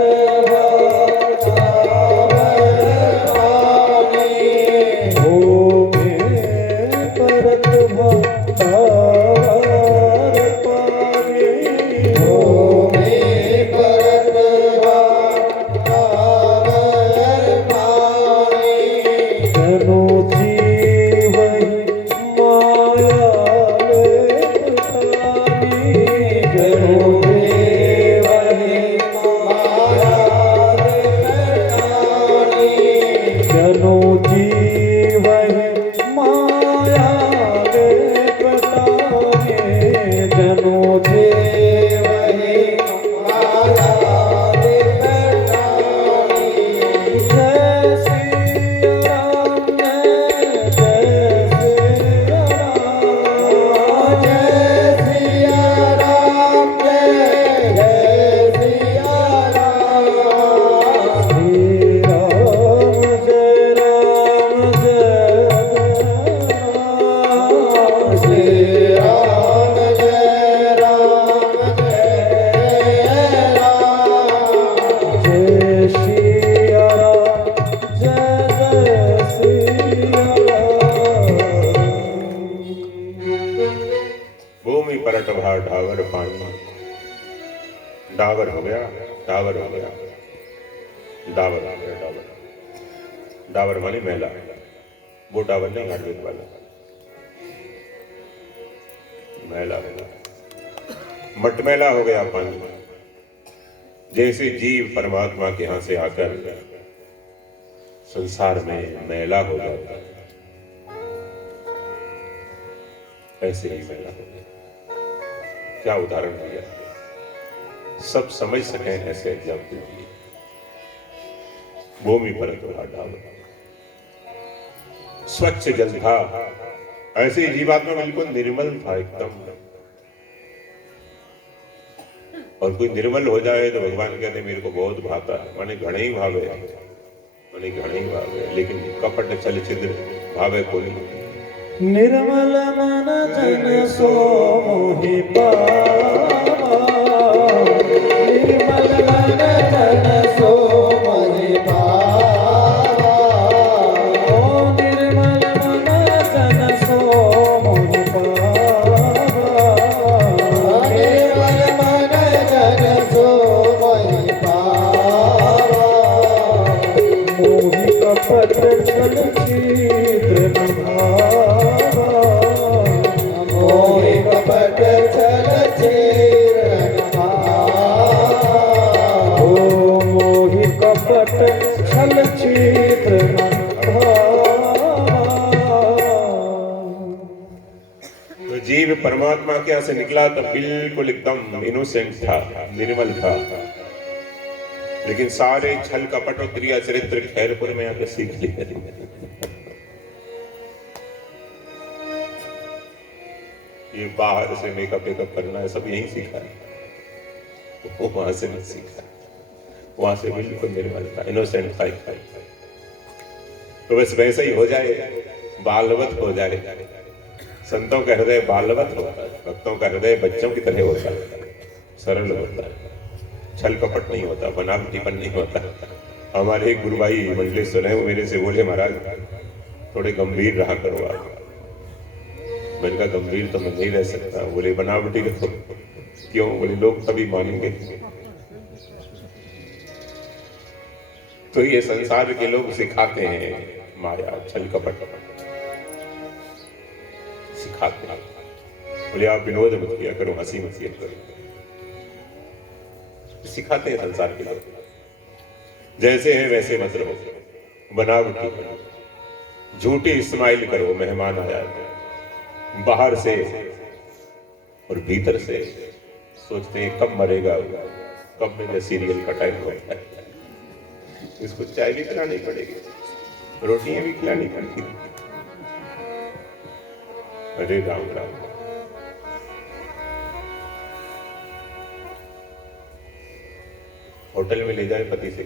डावर हो गया, डावर हो गया, डावर हो गया, डावर। डावर माने मैला, वो डावर नहीं हार्डवेयर वाला, मैला हो गया, मटमैला हो गया पानी। जैसे जीव परमात्मा के यहां से आकर संसार में मैला हो जाता है, ऐसे ही मैला हो गया। क्या उदाहरण दिया, सब समझ सके ऐसे एग्जाम्पल दिए। भूमि पर डावर, स्वच्छ जल था, ऐसे ही जीवात्मा बिल्कुल निर्मल था एकदम। और कोई निर्मल हो जाए तो भगवान कहते मेरे को बहुत भाता है, माने घणे ही भावे, माने घणे ही भावे, लेकिन कपट छल छिद्र भावे कोई। निर्मल मन जन सो मोहि पावा, निर्मल मन जन सो मोहि पावा, ओ निर्मल मन जन सो मोहि पावा, निर्मल मन जन सो मोहि पावा, मोहि कपट छल छिद्र न भावा, मोहि कपट छल छिद्र के यहाँ से निकला तो बिल्कुल एकदम इनोसेंट था, निर्मल था, लेकिन सारे छल कपट और क्रिया चरित्र खैरपुर में आकर सीख लिए। ये बाहर से मेकअप वेकअप करना है सब यहीं सीखा है, वो वहां से नहीं सीखा, वहां से बिल्कुल निर्मल था, इनोसेंट था। तो बस वैसा ही हो जाए, बालवत हो जाए। संतों का हृदय बालवत होता है, भक्तों का हृदय बच्चों की तरह होता है, सरल होता है, छल कपट नहीं होता, बनावटीपन नहीं होता। हमारे एक गुरु भाई मंडलेश्वर है, वो मेरे से बोले महाराज थोड़े गंभीर रहा करो आप। मैंने कहा गंभीर तो मैं नहीं रह सकता। बोले बनावटी रखो। क्यों? बोले लोग तभी मानेंगे। तो ये संसार के लोग सिखाते हैं माया, छल कपट सिखाते हैं। बोले आप विनोद मत किया करो, हंसी मत किया करो, सिखाते हैं संसार के लोग। जैसे है वैसे मत रहो, बनावटी करो, झूठी स्माइल करो, मेहमान आया है बाहर से और भीतर से सोचते हैं कब मरेगा, कब मेरे सीरियल का टाइम होता है, इसको चाय भी पिलानी पड़ेगी, रोटियां भी खिलानी पड़ेगी। अरे राम राम। होटल में ले जाए पति से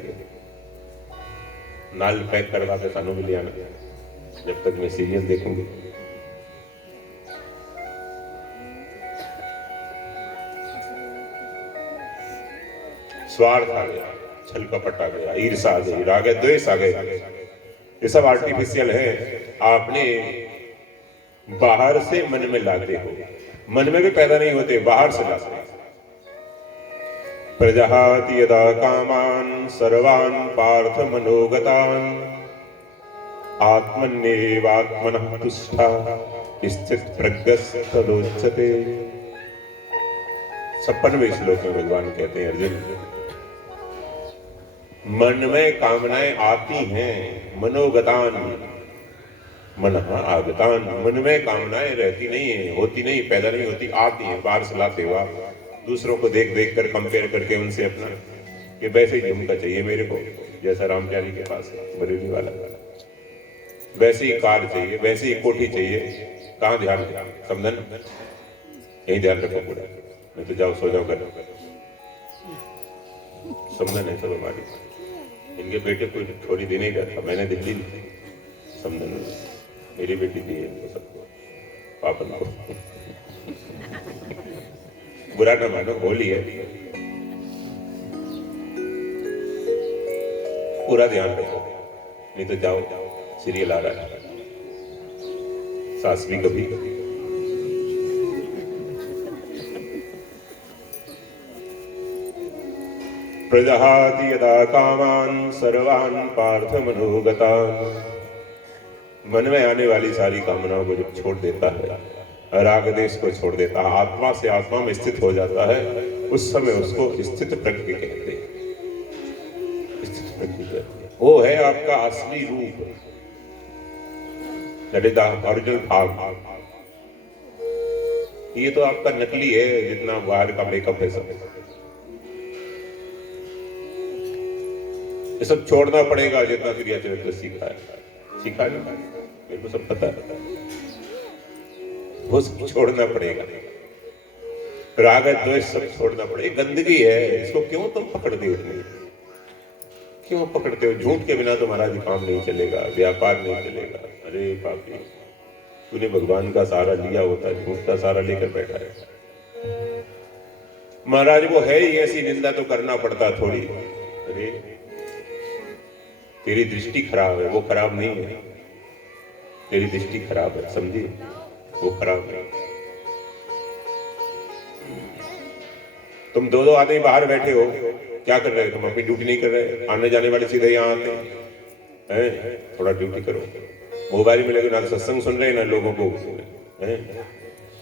नाल पैक करवा के सानू भी ले आना, जब तक मैं सीरियल देखूंगी। स्वार्थ आ गया, छल कपट आ गया, ईर्षा आ गई, राग द्वेष आ गए, ये सब आर्टिफिशियल है। आपने बाहर से मन में लाते हो, मन में भी पैदा नहीं होते, बाहर से लाते। प्रजहाति यदा कामान सर्वान् पार्थ मनोगतान् आत्मन्येवात्मनः तुष्टा स्थित प्रज्ञस्तदोच्यते। 56वें श्लोक में भगवान कहते हैं अर्जुन, मन में कामनाएं आती हैं, मनोगतान मन आगतान, मन में कामनाएं रहती नहीं है, होती नहीं, पैदा नहीं होती, आती है, बाहर से लाते हो आप। दूसरों को देख देख कर कंपेयर करके उनसे अपना कि वैसे ही झुमका चाहिए मेरे को, जैसा राम प्यारी के पास है बरेली वाला, वैसे ही कार चाहिए, वैसे ही कोठी चाहिए। कहाँ ध्यान है समझन, यही ध्यान रखो पूरा, नहीं तो जाओ सो जाओ कर। समझन है सब हमारी। इनके बेटे को छोड़ी देने का था, मैंने दिल्ली समझन मेरी बेटी दी है सबको, पापन को। बुरा ना मानो, होली है, पूरा ध्यान रखो, नहीं तो जाओ सीरियल आ रहा है सास भी कभी। प्रजहाति यदा कामान सर्वान् पार्थ मनोगतान्। मन में आने वाली सारी कामनाओं को जब छोड़ देता है, राग देश को छोड़ देता है, आत्मा से आत्मा में स्थित हो जाता है, उस समय उसको स्थित प्रज्ञ कहते हैं। स्थित प्रज्ञ वो है आपका असली रूप, ओरिजिनल भाव। ये तो आपका नकली है, जितना बाहर का मेकअप है सब, ये सब छोड़ना पड़ेगा। जितना क्रिया चरित्र सीखा है, सीखा नहीं, मेरे को सब पता है, वो सब छोड़ना पड़ेगा। राग द्वेष सब छोड़ना पड़ेगा। गंदगी है, इसको क्यों तुम पकड़ते हो? क्यों पकड़ते हो? झूठ के बिना तो महाराज काम नहीं चलेगा, व्यापार नहीं चलेगा। अरे पापी, तूने भगवान का सहारा लिया होता है, झूठ का सहारा लेकर बैठा है। महाराज वो है ही ऐसी, निंदा तो करना पड़ता थोड़ी। अरे तेरी दृष्टि खराब है, वो खराब नहीं है। तेरी दृष्टि खराब है, समझिए, वो खराब है। तुम दो आदमी बाहर बैठे हो, क्या कर रहे हो? तुम अपनी ड्यूटी नहीं कर रहे। आने जाने वाले सीधे यहाँ आते हैं, थोड़ा ड्यूटी करो। मोबाइल में लगे, ना सत्संग सुन रहे ना लोगों को,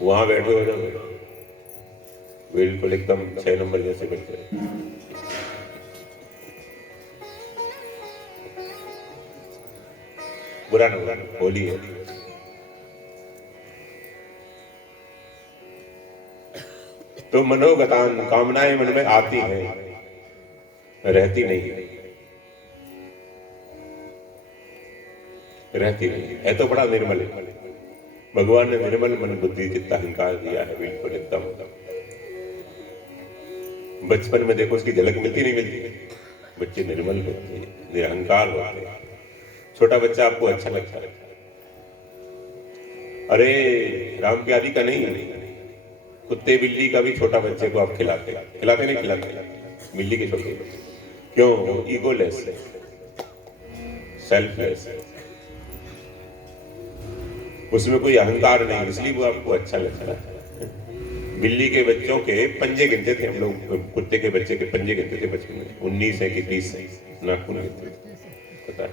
वहां बैठे हो जाओ बिल्कुल एकदम 6 नंबर जैसे बैठे। बुरा ना, होली है। तो मनोगतान, कामनाएं मन में आती हैं, रहती नहीं, रहती नहीं है। तो बड़ा निर्मल है। भगवान ने निर्मल मन बुद्धि चित्त अहंकार दिया है, बिल्कुल एकदम। बचपन में देखो उसकी झलक मिलती नहीं मिलती, बच्चे निर्मल होते हैं, निरहंकार होते हैं। छोटा बच्चा आपको अच्छा लगता है, अरे राम प्यारी का नहीं, कुत्ते बिल्ली का भी छोटा बच्चे को आप खिलाते नहीं खिलाते, बिल्ली के छोटे बच्चे। क्यों? ईगोलेस है, सेल्फलेस है, उसमें कोई अहंकार नहीं, इसलिए वो आपको अच्छा लगता है। बिल्ली के बच्चों के पंजे गिनते थे हम लोग, कुत्ते के बच्चे के पंजे गिनते थे बचपन में, 19 है कि 20 है, नाखून गिनते थे, पता है।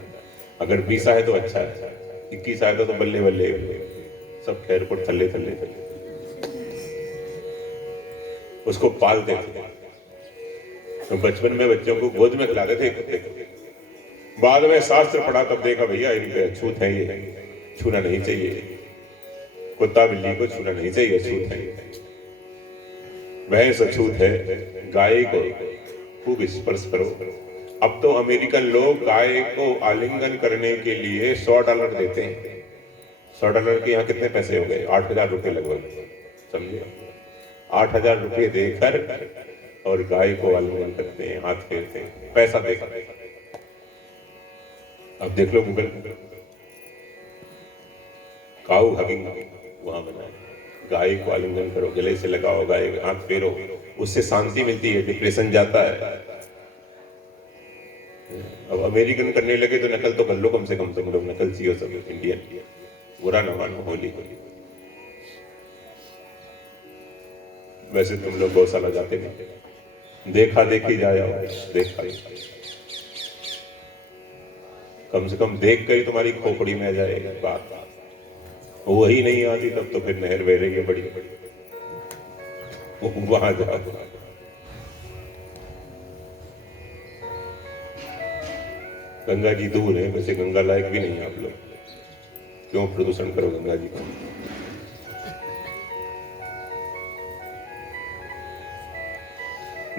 अगर 20 आए तो अच्छा है, 21 आए तो बल्ले बल्ले, सब खैर को थल्ले थल्ले थल्ले उसको पालते थे। तो बचपन में बच्चों को गोद में खिलाते थे कुत्ते को। बाद में शास्त्र पढ़ा तब देखा भैया इन पे अछूत है, ये छूना नहीं चाहिए, कुत्ता बिल्ली को छूना नहीं चाहिए, अछूत है, भैंस अछूत है, गाय को खूब स्पर्श करो। अब तो अमेरिकन लोग गाय को आलिंगन करने के लिए $100 देते हैं। $100 के यहाँ कितने पैसे हो गए? 8,000 रुपये लगभग, समझे? 8,000 रुपये देकर और गाय को आलिंगन करते हैं, हाथ फेरते हैं, पैसा देकर। अब देख लो गूगल, काऊ हगिंग वहां बना है, गाय को आलिंगन करो, गले से लगाओ, गाय हाथ फेरो, उससे शांति मिलती है, डिप्रेशन जाता है। अब अमेरिकन करने लगे तो नकल तो कर लो, कम से कम तुम लोग नकल चाहिए सब इंडियन, बुरा न मानो, होली होली। वैसे तुम लोग गौशाला जाते नहीं, देखा देखी जाओ, देखा कम से कम देख कर ही तुम्हारी खोपड़ी में आ जाए बात। वही नहीं आती तब तो फिर नहर बह रही है बड़ी बड़ी, वहां जाओ। गंगा जी दूर है, वैसे गंगा लायक भी नहीं है आप लोग, क्यों प्रदूषण करो गंगा जी को?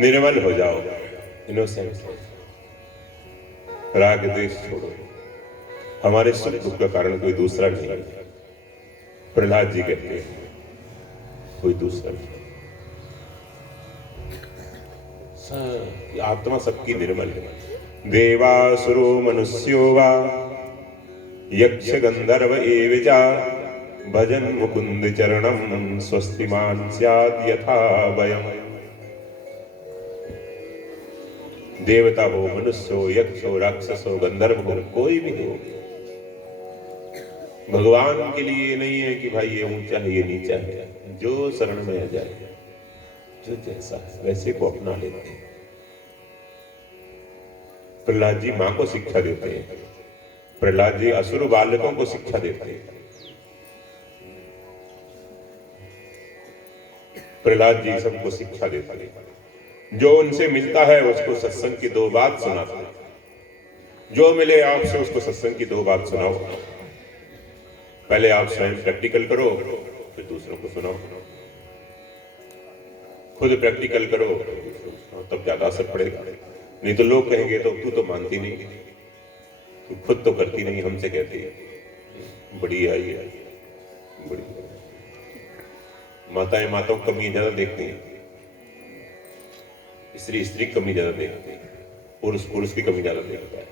निर्मल हो जाओ, इनोसेंट, राग द्वेष छोड़ो। हमारे सुख दुख का कारण कोई दूसरा नहीं है। प्रहलाद जी कहते हैं कोई दूसरा नहीं, आत्मा सबकी निर्मल है। देवासुरो मनुष्यो वा यक्ष गंधर्व एवचा भजन मुकुंद चरणम स्वस्तिमान स्यात् यथा वयम्। देवता हो, मनुष्य हो, यक्ष हो, राक्षस हो, गंधर्व हो, कोई भी हो, भगवान के लिए नहीं है कि भाई ये ऊंचा है ये नीचा है। जो शरण में आ जाए, जो जैसा है वैसे को अपना लेते हैं। प्रहलाद जी मां को शिक्षा देते हैं, प्रहलाद जी असुर बालकों को शिक्षा देते हैं। प्रहलाद जी सबको शिक्षा देते हैं। जो उनसे मिलता है उसको सत्संग की 2 बात सुनाता है। जो मिले आपसे उसको सत्संग की 2 बात सुनाओ। पहले आप स्वयं प्रैक्टिकल करो, फिर दूसरों को सुनाओ। खुद प्रैक्टिकल करो, तब ज्यादा असर पड़ेगा। नहीं तो लोग कहेंगे तो तू तो मानती नहीं, तू खुद तो करती नहीं, हमसे कहती है। बड़ी आई है, बड़ी माताएं माताओं कमी ज्यादा देखती हैं, स्त्री स्त्री कमी ज्यादा देखती है, पुरुष पुरुष की कमी ज्यादा देखता है।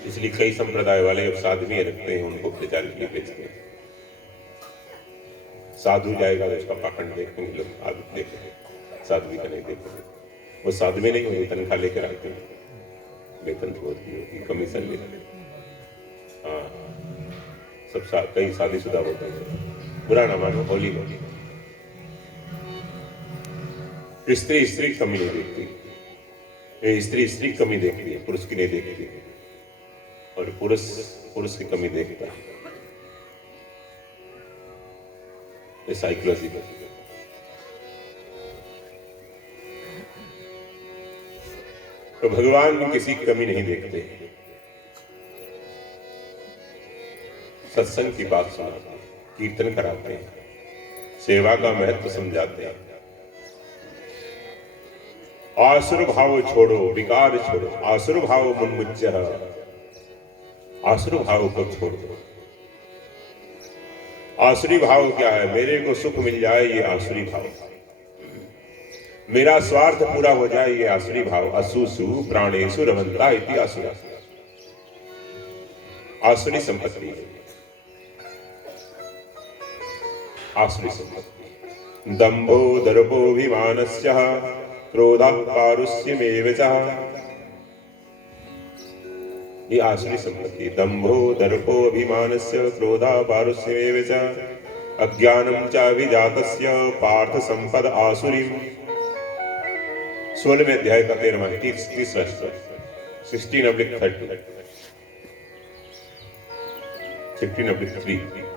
इसलिए कई संप्रदाय वाले अब साधवी रखते हैं, उनको प्रचार के लिए बेचते हैं। साधु जाएगा तो उसका पाखंड देखेंगे लोग, आदत देखेंगे, साध्वी का नहीं देखेंगे। वो साध्वी नहीं होती, तनख्वाह लेकर आते हैं, वेतन होती, कमीशन लेते। हाँ, सब कई शादीशुदा होते हैं, बुरा ना मानो, होली होली। स्त्री स्त्री कमी नहीं देखती, स्त्री स्त्री कमी देखती है, पुरुष की नहीं देखती, और पुरुष पुरुष की कमी देखता है। ये साइकोलॉजी का। तो भगवान किसी की कमी नहीं देखते, सत्संग की बात सुनाते, कीर्तन कराते हैं, सेवा का महत्व समझाते हैं। आसुर भाव छोड़ो, विकार छोड़ो, आसुर भाव मुन्मुच्च, आसुर भाव को छोड़ दो। आसुरी भाव क्या है? मेरे को सुख मिल जाए, ये आसुरी भाव। मेरा स्वार्थ पूरा हो जाए, ये आसुरी भाव। असुसु प्राणेषु रमन्ता इति आसुरा, आसुरी संपत्ति है, आसुरी संपत्ति। दंभो दर्पोऽभिमानस्य क्रोधः पारुष्यमेव च, ये आसुरी संपत्ति। दंभो दर्पोऽभिमानस्य क्रोधः पारुष्यमेव च, अज्ञानं च विजातस्य पार्थ संपद आसुरीम्। 16वें अध्याय का 13वां 30वां श्लोक, 16/30, 16/3।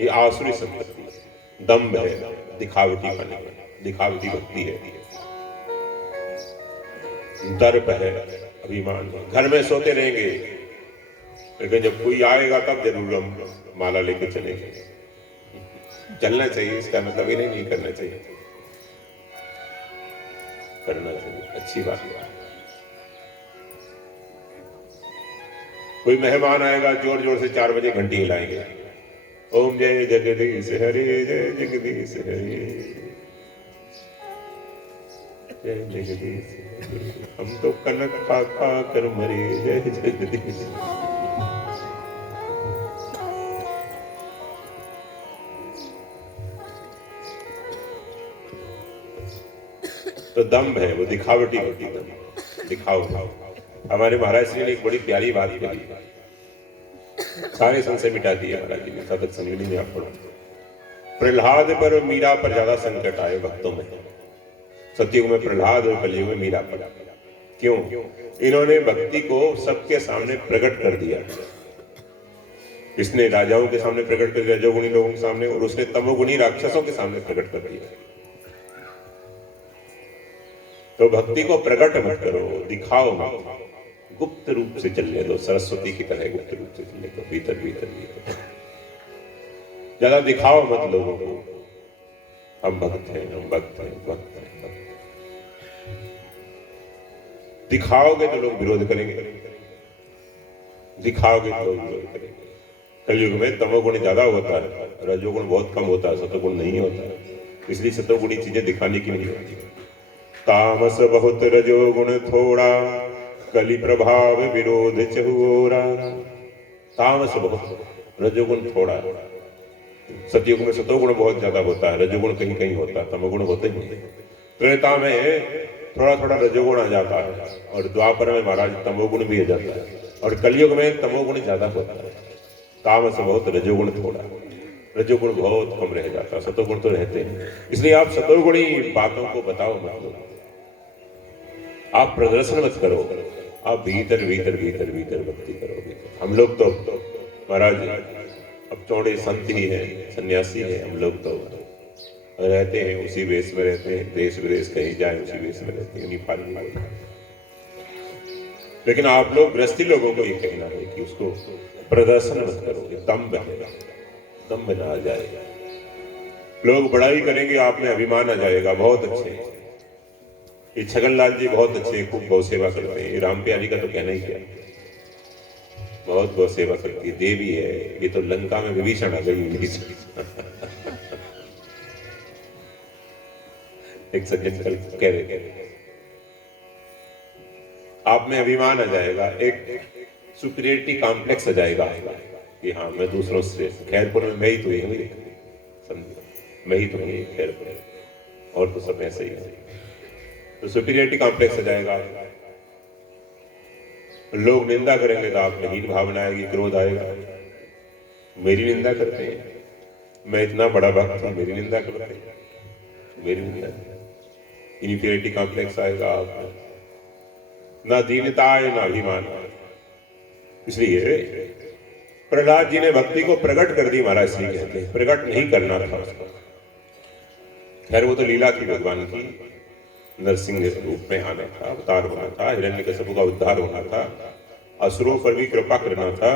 ये आसुरी संपत्ति, दंभ है, दिखावटी पन, दिखावटी भक्ति है, दर्प है, अभिमान है। घर में सोते रहेंगे, लेकिन जब कोई आएगा तब जरूर हम माला लेके चलेंगे। चलना चाहिए, इसका मतलब ये नहीं करना चाहिए, करना चाहिए, अच्छी बात है। कोई मेहमान आएगा, जोर जोर से 4 बजे घंटी हिलाएंगे, ओम जय जगदीश हरे, जय जगदीश हरे, जय जगदीश हरे। हम तो कनक खा खा कर मरे, जय जगदीश। तो दम्भ है, वो दिखावटी होती है, दिखाओ। हमारे महाराज श्री ने एक बड़ी प्यारी बात कही, सारे संशय मिटा दिए महाराज जी ने सतत संजीवनी में। आप पढ़ो, प्रहलाद पर मीरा पर ज्यादा संकट आए भक्तों में। सतयुग में प्रहलाद और कलयुग में मीरा पर। क्यों? इन्होंने भक्ति को सबके सामने प्रकट कर दिया। इसने राजाओं के सामने प्रकट कर दिया, रजोगुणी लोगों के सामने, और उसने तमोगुणी राक्षसों के सामने प्रकट कर दिया। तो भक्ति को प्रकट मत करो, दिखाओ मत, गुप्त रूप से चलने दो, सरस्वती की तरह गुप्त रूप से चलने दो, भीतर भीतर भीतर। ज्यादा दिखाओ मत लोगों को, हम भक्त हैं, हम भक्त हैं, भक्त हैं, भक्त हैं। दिखाओगे तो लोग विरोध करेंगे, दिखाओगे तो लोग विरोध करेंगे। कलयुग में तमोगुण ज्यादा होता है, रजोगुण बहुत कम होता है, सतोगुण नहीं होता है। इसलिए सतोगुणी चीजें दिखाने की नहीं होती। तामस बहुत रजोगुण थोड़ा, कलि प्रभाव विरोध चहुओरा। तामस बहुत, रजोगुण थोड़ा। सतयुग में सतोगुण बहुत ज्यादा होता है, रजोगुण कहीं कहीं होता है, तमोगुण होते ही नहीं। त्रेता में थोड़ा थोड़ा रजोगुण आ जाता है, और द्वापर में महाराज तमोगुण भी आ जाता है, और कलयुग में तमोगुण ज्यादा होता है। तामस बहुत, रजोगुण थोड़ा। रजोगुण बहुत कम रह जाता है, सतोगुण तो रहते हैं। इसलिए आप सतोगुणी बातों को बताओ मत, आप प्रदर्शन मत करो, आप भीतर भीतर भीतर भीतर भक्ति करोगे। हम लोग तो महाराज अब चौड़े संत ही हैं, सन्यासी हैं, हम लोग तो रहते हैं उसी वेश में रहते हैं, देश विदेश कहीं जाए उसी वेश में रहते हैं, यूनिफॉर्म में। लेकिन आप लोग गृहस्थी लोगों को ये कहना है कि उसको प्रदर्शन मत करोगे, दम्भ है, दम्भ ना आ जाएगा। लोग बड़ाई करेंगे, आप में अभिमान आ जाएगा। बहुत अच्छे, ये छगनलाल जी बहुत अच्छे, खूब गौ सेवा करते हैं। राम प्यारी का तो कहना ही क्या, बहुत गौ सेवा करती है, देवी है। ये तो लंका में विभीषण आ गई उनकी। एक सज्जन कल कह रहे, आप में अभिमान आ जाएगा, एक सुपीरियरिटी कॉम्प्लेक्स आ जाएगा कि हाँ मैं दूसरों से, खैरपुर में मैं ही तो हूँ, समझो, मैं ही तो हूँ खैरपुर, और तो सब ऐसे ही है। तो सुपीरियरिटी कॉम्प्लेक्स आ जाएगा। लोग निंदा करेंगे तो आप में हीन भावना आएगी, क्रोध आएगा। मेरी निंदा करते हैं, मैं इतना बड़ा भक्त हूं, मेरी निंदा करते हैं, मेरी निंदा। इन्फीरियरिटी कॉम्प्लेक्स आएगा आप में, ना दीनता है ना अभिमान। इसलिए प्रहलाद जी ने भक्ति को प्रकट कर दी, महाराज श्री कहते हैं, प्रकट नहीं करना था उसको। खैर वो तो लीला थी भगवान की, नरसिंह रूप में आना था, अवतार होना था, हिरण्यकशिपु का उद्धार होना था, असुरों पर भी कृपा करना था,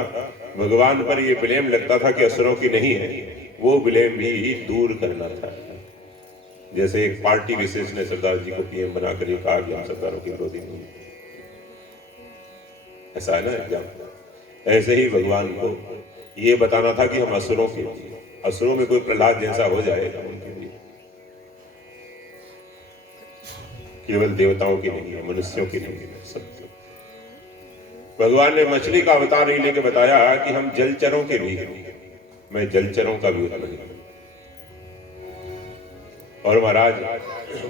भगवान पर ये ब्लेम लगता था कि असुरों की नहीं है, वो ब्लेम भी दूर करना था। जैसे एक पार्टी विशेष ने सरदार जी को पीएम बनाकर ये कहा कि हम सरदारों के विरोधी नहीं, ऐसा है ना एग्जाम। ऐसे ही भगवान को ये बताना था कि हम असुरों के लिए, असुरों में कोई प्रहलाद जैसा हो जाए तो उनके लिए, केवल देवताओं की नहीं है, मनुष्यों की नहीं है, सब। भगवान ने मछली का अवतार नहीं लेके बताया कि हम जलचरों के भी हैं, मैं जलचरों का भी उत्पन्न हूं। और महाराज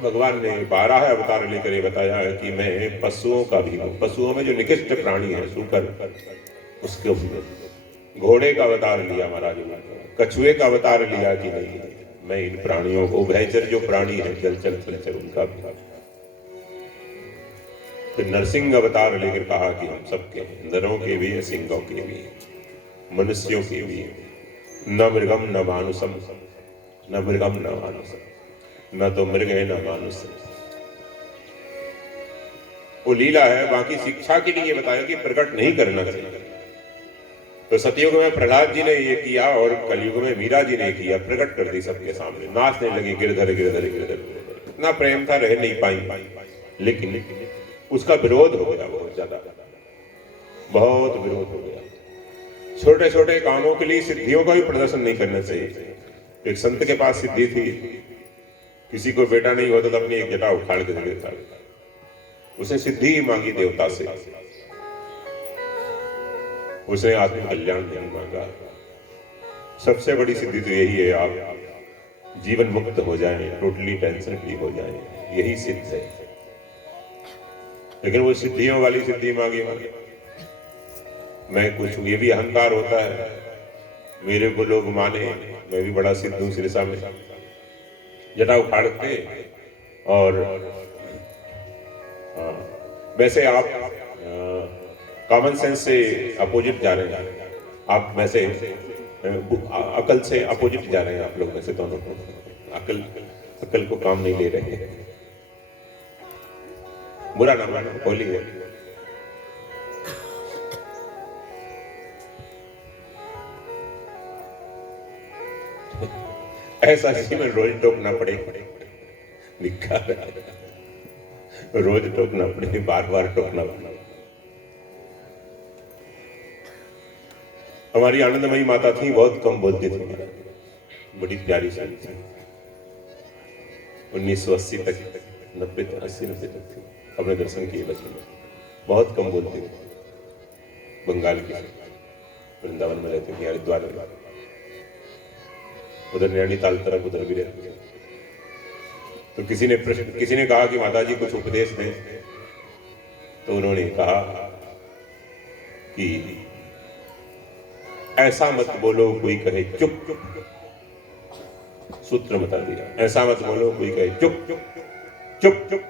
भगवान ने 12 अवतार लेकर ये बताया है कि मैं पशुओं का भी हूं। पशुओं में जो निकृष्ट प्राणी है सूकर, उसके घोड़े का अवतार लिया महाराज, कछुए का अवतार लिया कि नहीं, मैं इन प्राणियों को, उभयचर जो प्राणी है जलचर थलचर, उनका भी। फिर नरसिंह अवतार लेकर कहा कि हम सबके हैं, नरों के भी, सिंहों के भी, मनुष्यों के भी, न मृगम न मानुषम, न मृगम न मानुषम, न तो मृग है न मानुष। वो लीला है, बाकी शिक्षा के लिए बताया कि प्रकट नहीं करना चाहिए। तो सतयुग में प्रहलाद जी ने ये किया और कलयुग में मीरा जी ने किया, प्रकट कर दी सबके सामने, नाचने लगी गिरधर गिरधर गिरधर। इतना प्रेम था, रह नहीं पाई, लेकिन उसका विरोध हो गया, बहुत ज्यादा, बहुत विरोध हो गया। छोटे छोटे कामों के लिए सिद्धियों का भी प्रदर्शन नहीं करना चाहिए। एक संत के पास सिद्धि थी, किसी को बेटा नहीं होता तो अपनी एक जटा उखाड़ के दे देता, उसे सिद्धि ही मांगी देवता से, उसने आत्म कल्याण नहीं मांगा। सबसे बड़ी सिद्धि तो यही है, आप जीवन मुक्त हो जाएं, टोटली टेंशन फ्री हो जाएं, यही सिद्ध है। लेकिन वो सिद्धियों वाली सिद्धि मांगी, मैं कुछ हूं, ये भी अहंकार होता है, मेरे को लोग माने, मैं भी बड़ा सिद्ध हूं, सिरसा में जटा उखाड़ते। और वैसे आप कॉमन सेंस से अपोजिट जा रहे हैं, आप वैसे अकल से अपोजिट जा रहे हैं, आप लोग वैसे दोनों को अकल को काम नहीं ले रहे हैं। बुरा ना मानो, होली है। ऐसा में रोज टोकना पड़े, लिखा रोज टोकना पड़े, बार बार टोकना पड़े। हमारी आनंदमयी माता थी, बहुत कम बोलती थी, बड़ी प्यारी सारी थी। 1980 तक, 80-90 तक थी, अपने दर्शन किए बचपन में, बहुत कम बोलती थी। बंगाल की, वृंदावन में रहती थी, हरिद्वार में, उधर नैनीताल तरफ उधर भी रहती है। तो किसी ने कहा कि माता जी कुछ उपदेश दें, तो उन्होंने कहा कि ऐसा मत बोलो कोई कहे चुप, सूत्र बता दिया, ऐसा मत बोलो कोई कहे चुप चुप चुप,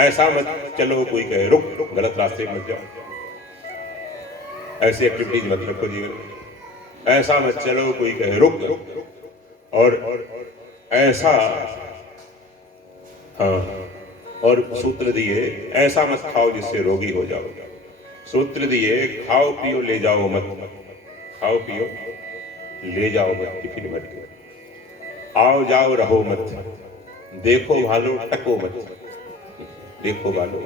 ऐसा मत चलो कोई कहे रुक, गलत रास्ते में मत जाओ, ऐसी एक्टिविटीज मत रखो जीवन में। ऐसा मत चलो कोई कहे रुक, और ऐसा, हाँ, और सूत्र दिए, ऐसा मत खाओ जिससे रोगी हो जाओ। सूत्र दिए, खाओ पियो ले जाओ मत, खाओ पियो ले जाओ मत टिफिन भर के, आओ जाओ रहो मत, देखो भालो टको मत, देखो भालो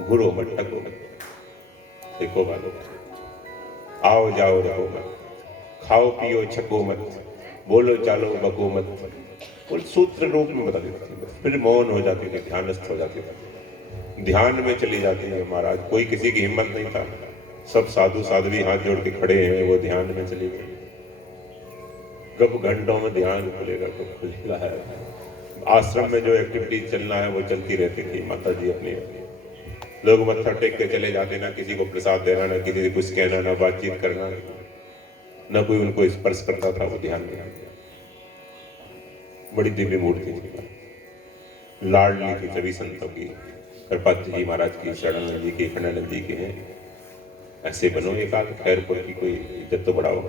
घुरो मत, टको मत, देखो भालो, आओ जाओ रहो मत, खाओ पियो छको मत, बोलो चालो बको मत। और सूत्र रूप में बता देते थे, फिर मौन हो जाते थे, ध्यानस्थ हो जाते थे, ध्यान में चले जाते हैं महाराज। कोई किसी की हिम्मत नहीं था, सब साधु साध्वी हाथ जोड़ के खड़े हैं, वो ध्यान में चले गए। कब घंटों में ध्यान खुलेगा, कब खुलेगा है। आश्रम में जो एक्टिविटी चलना है वो चलती रहती थी। माता जी अपने लोग मत्था टेक के चले जाते, ना किसी को प्रसाद देना, ना किसी से कुछ कहना, ना बातचीत करना, न कोई उनको स्पर्श करता था, वो ध्यान में। बड़ी दिव्य मूर्ति थी, लाडली थी सभी संतों की, करपात्र जी महाराज की, शरणानंद जी की, खंडानंद जी के हैं। ऐसे बनो, एक आध खैरपुर की कोई इज्जत तो बढ़ाओ,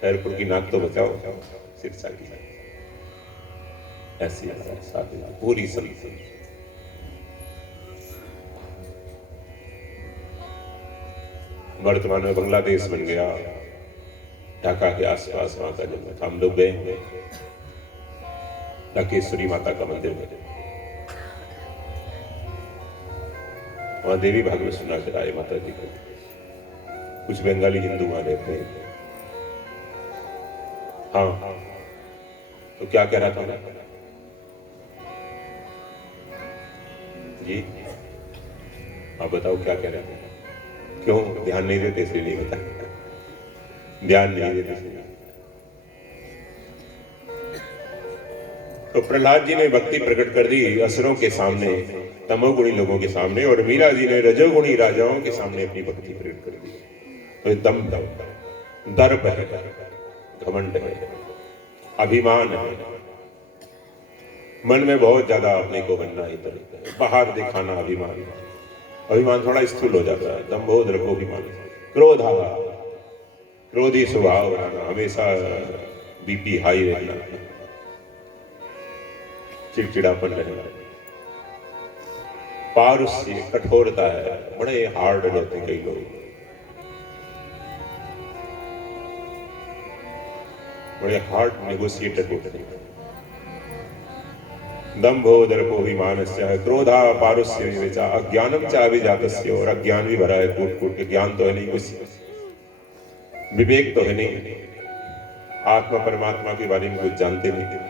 खैरपुर की नाक तो बचाओ, सिरसा की ऐसी पूरी संत। वर्तमान में बांग्लादेश बन गया, ढाका के आसपास वहां का जन्म था। हम लोग गए हैं ढाकेश्वरी माता का मंदिर में, वहां देवी भागवत सुना कर आए माता जी को। कुछ बंगाली हिंदू वहां रहते हैं। हाँ, तो क्या कह रहा था मैं जी? आप बताओ क्या कह रहे थे? क्यों ध्यान नहीं देते? इसलिए नहीं बता, ध्यान नहीं देते इसलिए। तो प्रहलाद जी ने भक्ति प्रकट कर दी असुरों के सामने, तमोगुणी लोगों के सामने, और मीरा जी ने रजोगुणी राजाओं के सामने अपनी भक्ति प्रकट कर दी। तो ये दम दर्प है, घमंड है, अभिमान है, मन में बहुत ज्यादा अपने को बनना ही तरीका है, बाहर दिखाना अभिमान। अभिमान थोड़ा स्थूल हो जाता है, दम्भो दर्पोभिमान, क्रोधा, क्रोधी स्वभाव बनाना, हमेशा बीपी हाई रहना, चिड़चिड़ापन रहना, पारुष्य कठोरता है, बड़े हार्ड रहते हैं कई लोग, बड़े हार्ड नेगोशिएटर होते हैं। दंभो दर्पोभिमानस्य क्रोधा पारुष्य विवेचा अज्ञानम च अभिजातस्य, और अज्ञान भी भरा है कूट कूट के। ज्ञान तो है नहीं कुछ, विवेक तो है नहीं, आत्मा परमात्मा के बारे में कुछ जानते नहीं।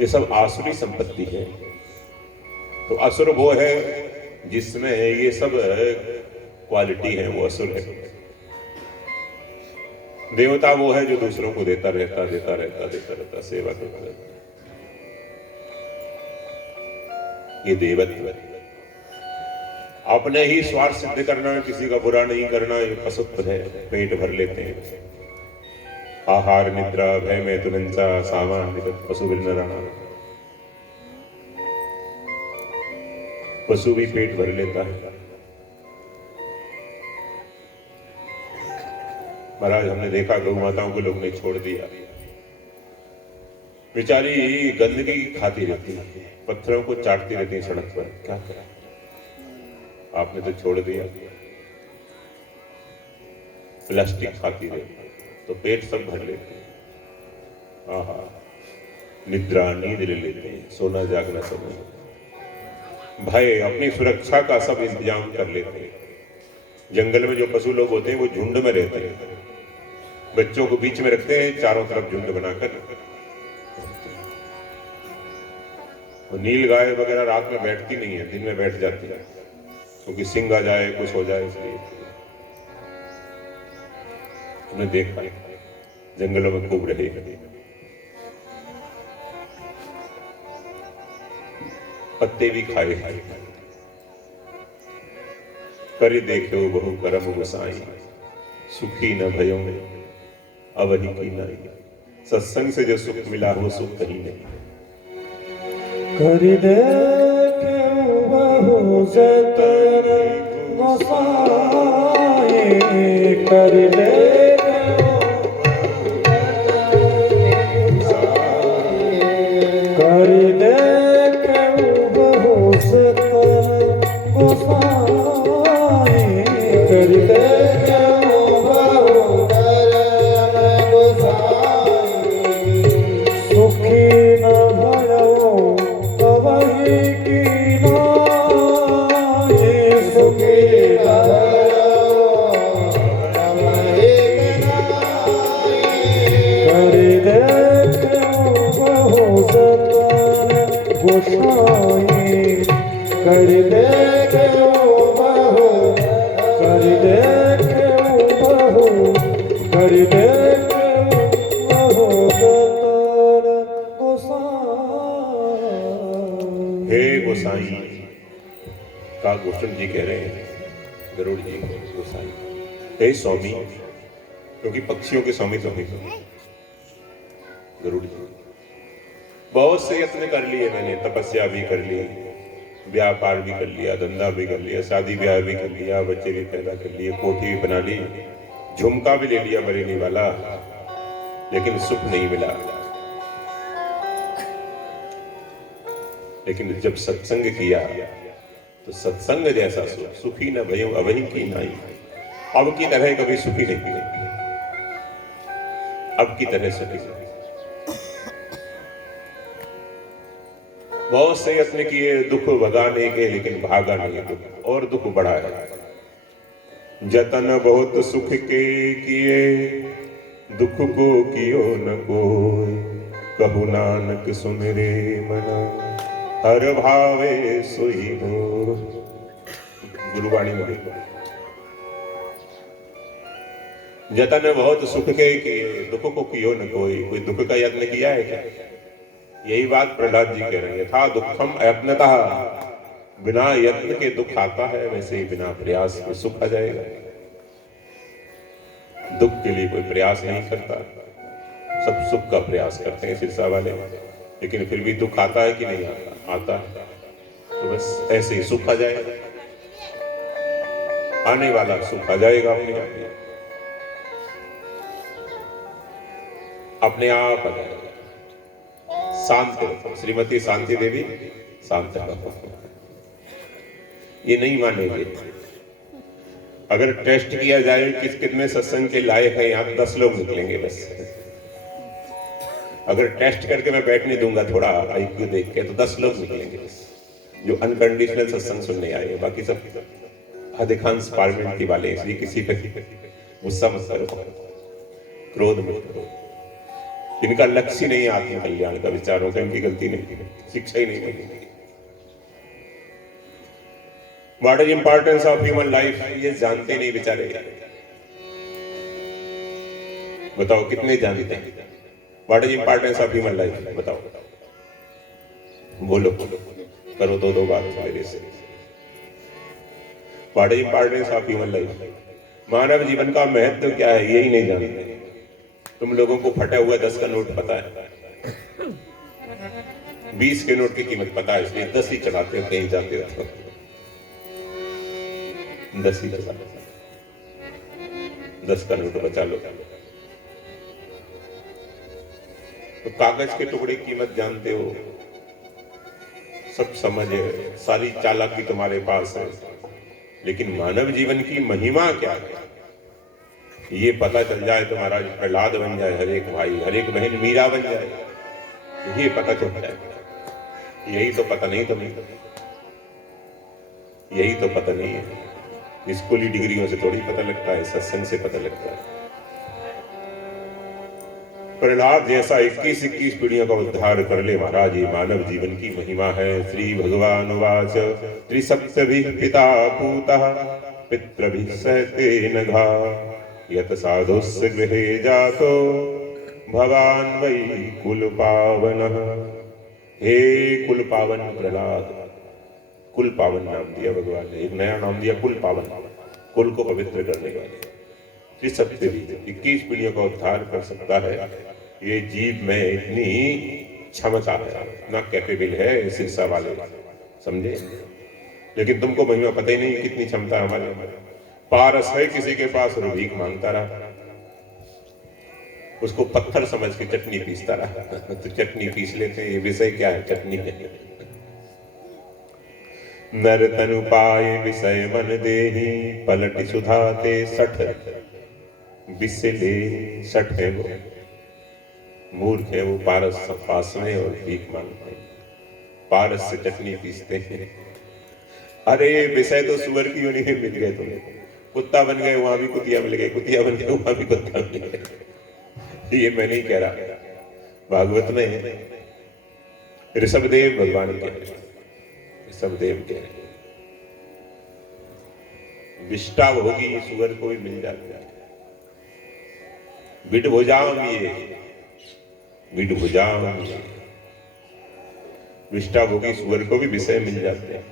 ये सब आसुरी संपत्ति है। तो असुर वो है जिसमें ये सब क्वालिटी है, वो असुर है। देवता वो है जो दूसरों को देता रहता, सेवा करता रहता। ये देवत्व है। अपने ही स्वार्थ सिद्ध करना, किसी का बुरा नहीं करना, ये पशुत्व है। पेट भर लेते हैं। आहार निद्रा भय में तुनंचा सामा पशु बिरनराना। पशु भी पेट भर लेता है। महाराज, हमने देखा गौ माताओं को लोग ने छोड़ दिया, बेचारी गंदगी खाती रहती है, पत्थरों को चाटती रहती है सड़क पर। क्या करा आपने? तो छोड़ दिया। प्लास्टिक खाती रहती तो पेट सब भर लेते हैं। आहा, निद्रा नींद ले लेते हैं, सोना जागना समय, भय, अपनी सुरक्षा का सब इंतजाम कर लेते हैं। जंगल में जो पशु लोग होते हैं वो झुंड में रहते हैं, बच्चों को बीच में रखते हैं, चारों तरफ झुंड बनाकर। तो नील गाय वगैरह रात में बैठती नहीं है, दिन में बैठ जाती है, क्योंकि सिंह आ जाए, कुछ हो जाए, इसलिए। हमने देखा जंगलों में खूब रहे। पत्ते भी खाए कर देखो बहु करम गोसाई, सुखी न भयो अवही की नहीं। सत्संग से जो सुख मिला वो सुख कहीं नहीं। कर देखे बहु जतन गोसाई, कर देखे बहु जतन गोसाई, कर देखे बहु जतन गोसाई, सुखी न भयो अवही की नाई, सुखी न कर देखे बहु जतन गोसाई, कर देखे बहु, कर देखे बहु, कर देखे बहु जतन गोसाई। हे गोसाई का गोस्वामी जी कह रहे हैं, गरुड़ जी गोसाई। हे स्वामी, क्योंकि पक्षियों के स्वामी तो हैं गरुड़ जी। बहुत से यत्न कर लिए मैंने, तपस्या भी कर ली, व्यापार भी कर लिया, धंधा भी कर लिया, शादी ब्याह भी कर लिया, बच्चे भी पैदा कर लिए, कोठी भी बना ली, झुमका भी ले लिया बरेली वाला, लेकिन सुख नहीं मिला। लेकिन जब सत्संग किया तो सत्संग जैसा सुख सुखी न भयो अवहीं की नाई। अब की तरह कभी सुखी नहीं मिलेगी, अब की तरह सुखी नहीं। बहुत से यत्न किए दुख भगाने के, लेकिन भागा नहीं दुख, और दुख बढ़ा है। जतन बहुत सुख के किए, दुख को कियो न कोई। कहु नानक सुन रे मना, हर भावे सोई हो। गुरुवाणी में जतन बहुत सुख के किए, दुख को कियो न कोई। कोई दुख का यत्न किया है क्या? यही बात प्रहलाद जी कह रहे हैं। था दुखम अयत्नतः, बिना यत्न के दुख आता है, वैसे ही बिना प्रयास के सुख आ जाएगा। दुख के लिए कोई प्रयास नहीं करता, सब सुख का प्रयास करते हैं सिरसा वाले, लेकिन फिर भी दुख आता है कि नहीं आता? आता है। तो बस ऐसे ही सुख आ जाएगा, आने वाला सुख आ जाएगा अपने आप आ जाएगा। शांत रहो, श्रीमती शांति देवी शांत रहो। ये नहीं मानेंगे। अगर टेस्ट किया जाए किस कितने सत्संग के लायक हैं, यहाँ 10 लोग निकलेंगे बस। अगर टेस्ट करके मैं बैठने दूंगा थोड़ा आईक्यू देख के, तो 10 लोग निकलेंगे बस, जो अनकंडीशनल सत्संग सुनने आए। बाकी सब अधिकांश पार्लियामेंट्री वाले, इसलिए किसी पे गुस्सा मत करो, क्रोध मत करो। इनका लक्ष्य नहीं आत्म कल्याण का, विचारों का इनकी गलती नहीं, शिक्षा ही नहीं मिली। What is importance of human life, ये जानते नहीं बेचारे। बताओ कितने जानते हैं? What is importance of human life, बताओ बोलो, करो दो बात मेरे से। What is importance of human life, मानव जीवन का महत्व क्या है, यही नहीं जानते। तुम लोगों को फटा हुआ 10 का नोट पता है, 20 के नोट की कीमत पता है, इसलिए 10 ही चलाते हो, कहीं जाते हो 10 ही चलाते हो। 10 का नोट बचा लो। तो कागज के टुकड़े की कीमत जानते हो, सब समझ है, सारी चालाकी तुम्हारे पास है, लेकिन मानव जीवन की महिमा क्या है ये पता चल जाए तो महाराज प्रहलाद बन जाए, हर एक भाई हर एक बहन मीरा बन जाए, ये पता चल जाए। यही तो पता नहीं तुम्हें, यही तो पता नहीं है। स्कूली डिग्रियों से थोड़ी पता लगता है, सत्संग से पता लगता है। प्रहलाद जैसा 21 पीढ़ियों का उद्धार कर ले महाराज, ये मानव जीवन की महिमा है। श्री भगवान वाच त्रिसप्तभिः पिता पूतः पितृभिः सहते नघा यत साधुस्य गृहे जातो भवान वै कुल पावनः। हे कुल पावन प्रहलाद, कुल पावन नाम दिया भगवान ने, एक नया नाम दिया कुल पावन, कुल को पवित्र करने वाले। त्रिसप्तभिः 21 पीढ़ियों का उद्धार कर सकता है। ये जीव में इतनी क्षमता है, इतना कैपेबल है सिरसा वाले, समझे? लेकिन तुमको महिमा पता ही नहीं कितनी क्षमता है हमारे। पारस है किसी के पास और भीख मांगता रहा, उसको पत्थर समझ के चटनी पीसता रहा। तो चटनी पीस लेते हैं, ये विषय क्या है? चटनी है। नर तनु पाए विषय मन देहि पलट सुधाते 60 विषले 60 है वो मूर्ख है वो, पारस पास में और भीख मांगते हैं, पारस से चटनी पीसते हैं। अरे विषय तो सुअर की होनी है, मिल गए तुम्हें, कुत्ता बन गए वहां भी कुतिया मिल गए, कुतिया बन गए वहां भी कुत्ता मिल गए। ये मैं नहीं कह रहा, भागवत में ऋषभदेव भगवान के, ऋषभदेव के विष्टा होगी सुअर को भी मिल जाता है। बिट भुजाम ये बिट भुजाम विष्टा होगी सुअर को भी विषय मिल जाते हैं।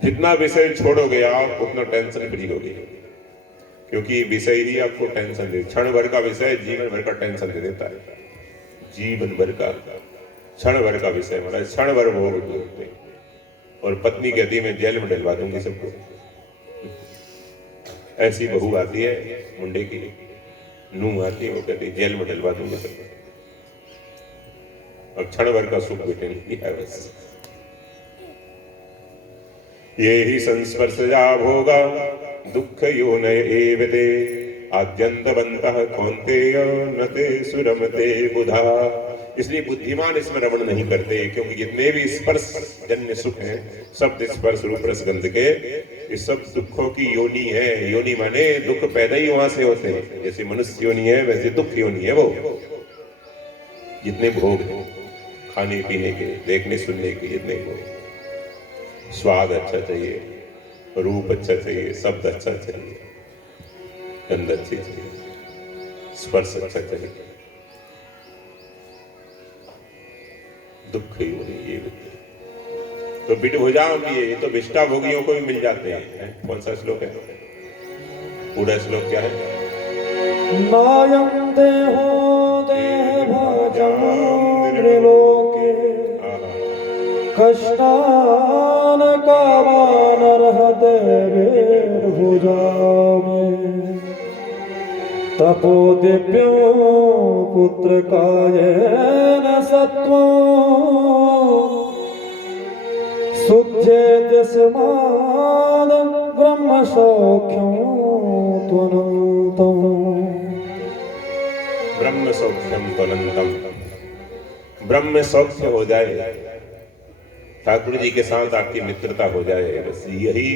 जितना विषय छोड़ोगे आप उतना टेंशन फ्री होगी, क्योंकि विषय ही आपको टेंशन दे। क्षण भर का विषय जीवन भर का टेंशन दे देता है। जीवन भर का क्षण भर का विषय मतलब क्षण भर भोग देते। और पत्नी कहती है मैं जेल में डलवा दूंगी सबको। ऐसी बहू आती है मुंडे की, नूह आती है, वो कहती है जेल में डलवा दूंगी सबको। और क्षण भर का सुख बेटे नहीं है बस। ये ही संस्पर्शजा भोगा दुख योनय एवते आद्यंतवन्तः कौन्तेय न ते सुरमते बुधा। इसलिए बुद्धिमान इसमें रमण नहीं करते, क्योंकि जितने भी स्पर्श जन्य सुख हैं, शब्द स्पर्श रूप रसगंध के, ये सब दुखों की योनि है। योनि माने दुख पैदा ही वहां से होते हैं। जैसे मनुष्य योनि है वैसे दुख योनि है। वो जितने भोग हैं खाने पीने के, देखने सुनने के, जितने भोग, स्वाद अच्छा चाहिए, रूप अच्छा चाहिए, शब्द अच्छा चाहिए, गंध अच्छी चाहिए, स्पर्श अच्छा चाहिए, दुख योनि ये तो विडभुजाम ये तो विष्टा भोगियों को भी मिल जाते हैं। कौन सा श्लोक है? पूरा श्लोक क्या है? नायं देहो देहभाजमानृलोके कष्टान कामानर्हते वीर्भुजामे तपो दिव्यो पुत्रकायेन सत्त्वं शुद्धेद्यस्माद् ब्रह्मसौख्यं त्वनन्तम्। ब्रह्म सौख्यम त्वनन्तम, ब्रह्म सौख्य हो जाए, ठाकुर जी के साथ आपकी मित्रता हो जाए, बस यही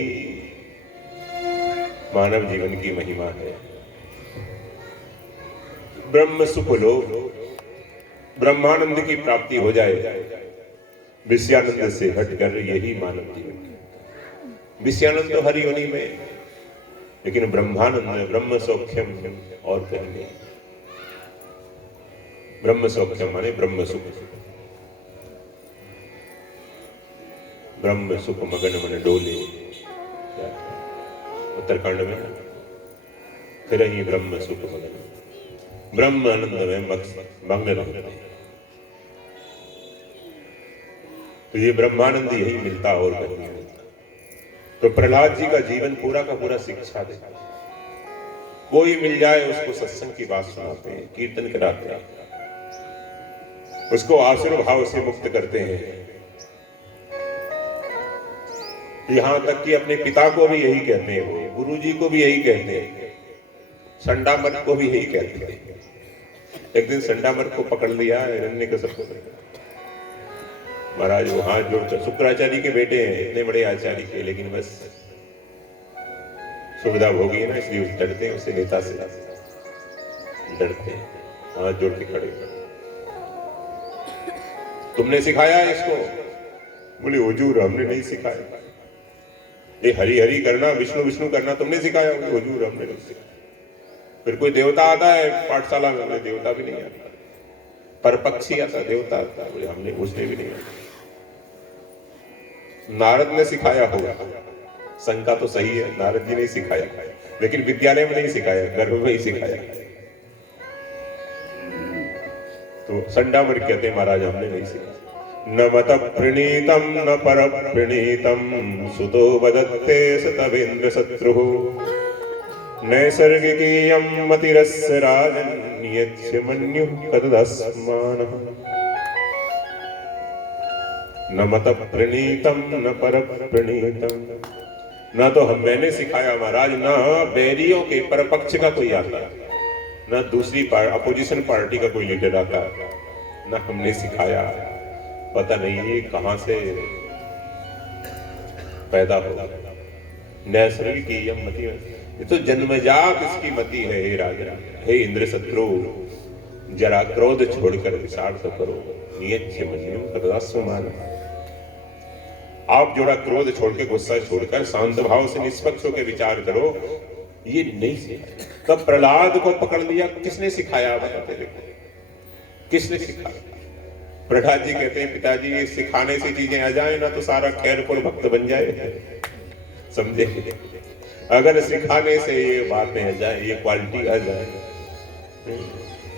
मानव जीवन की महिमा है। ब्रह्म सुख लो, ब्रह्मानंद की प्राप्ति हो जाए, विषयानंद से हटकर, यही मानव जीवन है। विषयानंद तो हर योनि में, लेकिन ब्रह्मानंद, ब्रह्म सौख्यम और कहीं नहीं। ब्रह्म सौख्यम माने ब्रह्म सुख, ब्रह्म सुख मगन मन डोले, उत्तरकांड में फिर ही ब्रह्म सुख मगन, ब्रह्म आनंद में मग्न रहते हैं। तो ये ब्रह्मानंद यही मिलता और कहीं नहीं मिलता। तो प्रहलाद जी का जीवन पूरा का पूरा शिक्षा देता है। कोई मिल जाए उसको सत्संग की बात सुनाते हैं, कीर्तन कराते हैं, उसको आसुर भाव से मुक्त करते हैं। यहां तक कि अपने पिता को भी यही कहते हैं, वो गुरु जी को भी यही कहते हैं, संडामर्क को भी यही कहते हैं। एक दिन संडामर्क को पकड़ लिया हिरण्यकश्यप को, महाराज वो हाथ जोड़कर, शुक्राचार्य के बेटे हैं, इतने बड़े आचार्य के, लेकिन बस सुविधा भोगी है ना, इसलिए डरते हैं, उससे नेता से डरते हैं, हाथ जोड़ के खड़े। तुमने सिखाया इसको? बोले हुजूर हमने नहीं सिखाया। ये हरि हरि करना, विष्णु विष्णु करना तुमने सिखाया? हुजूर हमने नहीं सिखाया। फिर कोई देवता आता है पाठशाला में? बोले देवता भी नहीं आता। परपक्षी आता, देवता आता? बोले हमने, उसने भी नहीं आता। नारद ने सिखाया होगा, शंका तो सही है, नारद जी ने सिखाया, लेकिन विद्यालय में नहीं सिखाया, गर्भ में ही सिखाया। तो संडामर्क कहते महाराज हमने नहीं सिखाया। न मत प्रणीतम न पर प्रणीतम सुतो वदत्ते सतवेन्द्र शत्रुः नैसर्गिकीयं मतिरस्य राजन् यच्छ मन्युः कतदस्मानः। न मत प्रणीतम न पर प्रणीतम, न तो मैंने सिखाया महाराज, न बैरियों के परपक्ष का कोई आता, न दूसरी अपोजिशन पार्टी का कोई लीडर आता, न हमने सिखाया। पता नहीं ये कहां से पैदा होगा। नैसर्गिक की यह मति, ये तो जन्मजात इसकी मति है। हे राजा, हे इंद्र शत्रु, जरा क्रोध छोड़कर विचार तो करो। नियच्छ मन्युं कतदास्मानः, आप जोड़ा क्रोध छोड़ के, गुस्सा छोड़कर शांत भाव से निष्पक्ष होकर विचार करो। ये नहीं सिखाया। तब प्रहलाद को पकड़ लिया, किसने सिखाया? बताते देखो, किसने सिखाया? प्रहलाद जी कहते हैं पिताजी ये सिखाने से चीजें आ जाए ना तो सारा खैरपुर भक्त बन जाए। समझे? अगर सिखाने से ये बातें आ जाए, ये क्वालिटी आ जाए,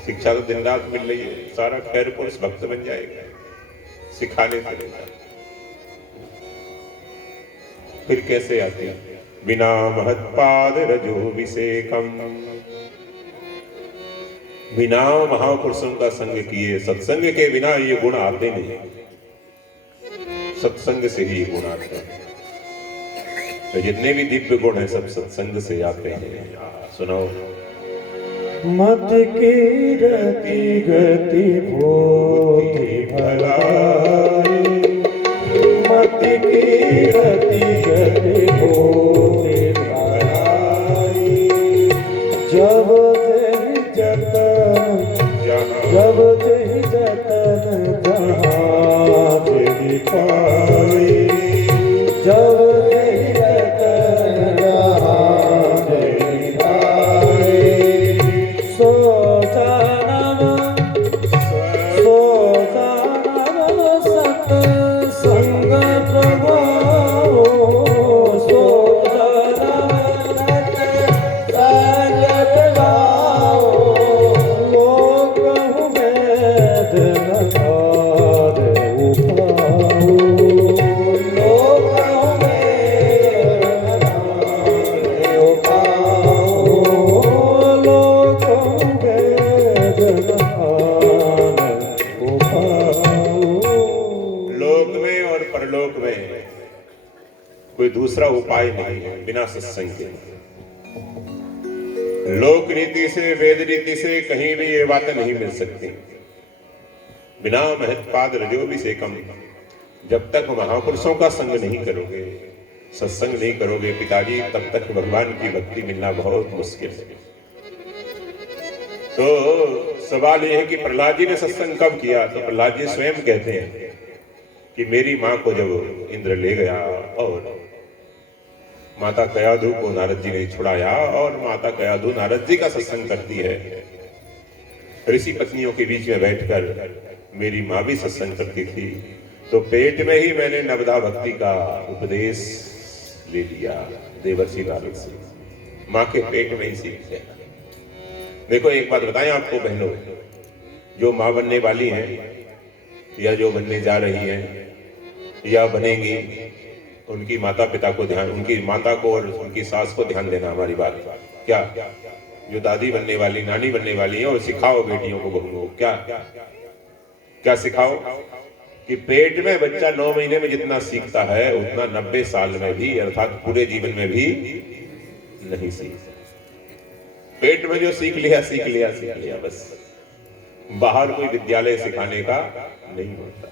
शिक्षा तो दिन रात मिल रही है, सारा खैरपुर भक्त बन जाएगा सिखाने से। फिर कैसे आती है? बिना महत्पाद रजो विषेकम, बिना महापुरुषों का संग किए, सत्संग के बिना ये गुण आते नहीं, सत्संग से ही गुण आते हैं। तो जितने भी दिव्य गुण हैं सब सत्संग से आते हैं। सुनाओ। मत की रति गति भूति भलाई, मत की रति गति भूति भलाई, जब तेहि जतन जब तेहि जतन जहाँ तेहि पाई, जब तेहि जतन जहाँ तेहि पाई, सो जानम सत्संग प्रभाव, सो जानम सत्संग प्रभाव, लोक वेद न पारे उपाओ, लोक वेद न पारे उपाओ, लोक वेद न पारे उपाओ। लोक में और परलोक में कोई दूसरा उपाय नहीं है बिना सत्संग के। लोक रीति से वेद रीति से कहीं भी ये बातें नहीं मिल सकती। बिना महत्पाद रजोभिषेकम, जब तक महापुरुषों का संग नहीं करोगे, सत्संग नहीं करोगे पिताजी, तब तक भगवान की भक्ति मिलना बहुत मुश्किल है। तो सवाल यह है कि प्रहलाद जी ने सत्संग कब किया? तो प्रहलाद जी स्वयं कहते हैं कि मेरी माँ को जब इंद्र ले गया और माता कयाधु को नारद जी ने छुड़ाया और माता कयाधु नारद जी का सत्संग करती है, ऋषि पत्नियों के बीच में बैठकर मेरी माँ भी सत्संग करती थी, तो पेट में ही मैंने नवधा भक्ति का उपदेश ले लिया देवर्षि नारद से। माँ के पेट में ही सीख गया। देखो एक बात बताएं आपको बहनों, जो माँ बनने वाली हैं या जो बनने जा रही हैं या बनेंगी, उनकी माता पिता को ध्यान, उनकी माता को और उनकी सास को ध्यान देना हमारी बात। क्या जो दादी बनने वाली, नानी बनने वाली है, और सिखाओ बेटियों को, बहुओं को, क्या सिखाओ कि पेट में बच्चा 9 महीने में जितना सीखता है उतना 90 साल में भी, अर्थात पूरे जीवन में भी नहीं सीखता। पेट में जो सीख लिया बस। बाहर कोई विद्यालय सिखाने का नहीं होता।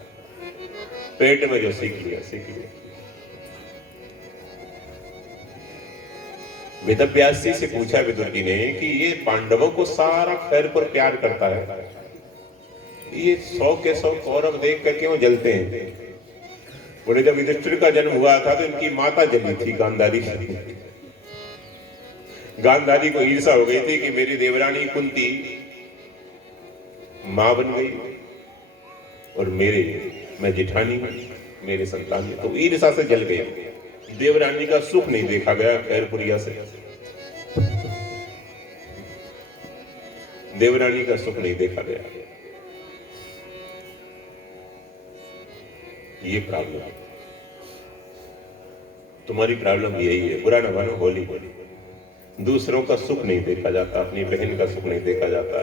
पेट में जो सीख लिया। वेदव्यास जी से पूछा विदुर जी ने कि ये पांडवों को सारा खैर पर प्यार करता है, ये 100 के 100 कौरव देख कर क्यों जलते हैं? बोले जब युधिष्ठिर का जन्म हुआ था तो इनकी माता जली थी, गांधारी। गांधारी को ईर्षा हो गई थी कि मेरी देवरानी कुंती मां बन गई और मैं जेठानी, मेरे संतान, तो ईर्षा से जल गई। देवरानी का सुख नहीं देखा गया खैरपुरिया से, देवरानी का सुख नहीं देखा गया। ये प्रॉब्लम है, तुम्हारी प्रॉब्लम यही है। बुरा न मानो, होली दूसरों का सुख नहीं देखा जाता, अपनी बहन का सुख नहीं देखा जाता,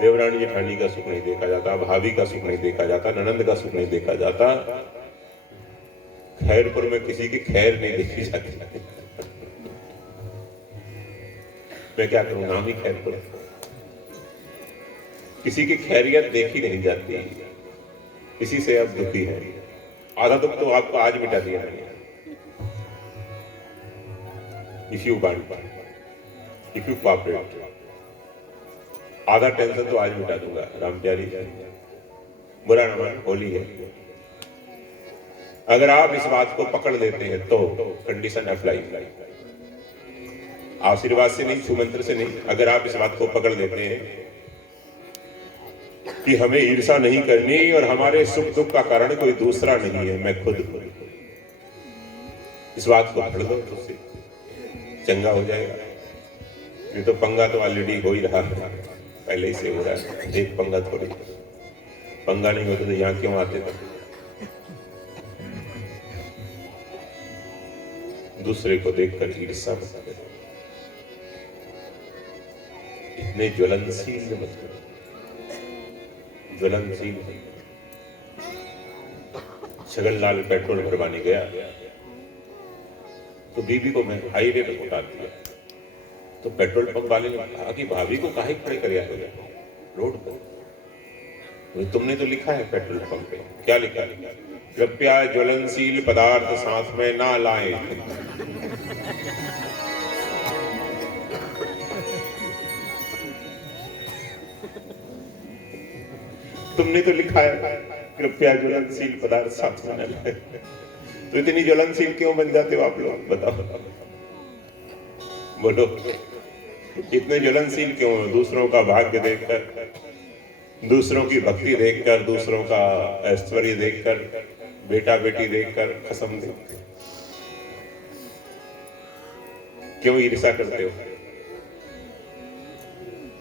देवरानी जेठानी का सुख नहीं देखा जाता, भाभी का सुख नहीं देखा जाता, ननंद का सुख नहीं देखा जाता, खैरपुर में किसी की खैर नहीं देखी जाती। मैं क्या करूं, नाम ही खैरपुर। किसी की खैरियत देखी नहीं जाती, इसी से आप दुखी है। आधा दुख तो आपको आज मिटा दिया है। इफ यू कॉपरेट, आधा टेंशन तो आज मिटा दूंगा। राम प्यारी, बुरा न मान, होली है। अगर आप इस बात को पकड़ लेते हैं तो कंडीशन अप्लाई, आशीर्वाद से नहीं, छुमंत्र से नहीं, अगर आप इस बात को पकड़ लेते हैं कि हमें ईर्षा नहीं करनी और हमारे सुख दुख का कारण कोई दूसरा नहीं है, मैं खुद हूं, इस बात को पकड़ लो तो उससे चंगा हो जाएगा। ये तो पंगा तो ऑलरेडी हो ही रहा है, पहले ही से हो रहा है। एक पंगा थोड़ी, पंगा नहीं होता तो यहाँ क्यों आते थे? दूसरे को देखकर ईर्षा मत करो, इतने ज्वलनशील मत करो, ज्वलनशील। छगनलाल पेट्रोल भरवाने गया, तो बीबी को मैं हाईवे पे उतार दिया। तो पेट्रोल पंप वाले ने कहा कि भाभी को काहे खड़े कर रोड पर? तो तुमने तो लिखा है पेट्रोल पंप पे, क्या लिखा है? कृपया ज्वलनशील पदार्थ साथ में ना लाएं। तुमने तो लिखा है कृपया ज्वलनशील पदार्थ साथ में न लाएं। तो इतनी ज्वलनशील क्यों बन जाते हो आप लोग, बताओ? बोलो, इतने ज्वलनशील क्यों हो? दूसरों का भाग्य देखकर, दूसरों की भक्ति देखकर, दूसरों का ऐश्वर्य देखकर, बेटा बेटी देखकर कसम देखकर क्यों ईर्ष्या करते हो?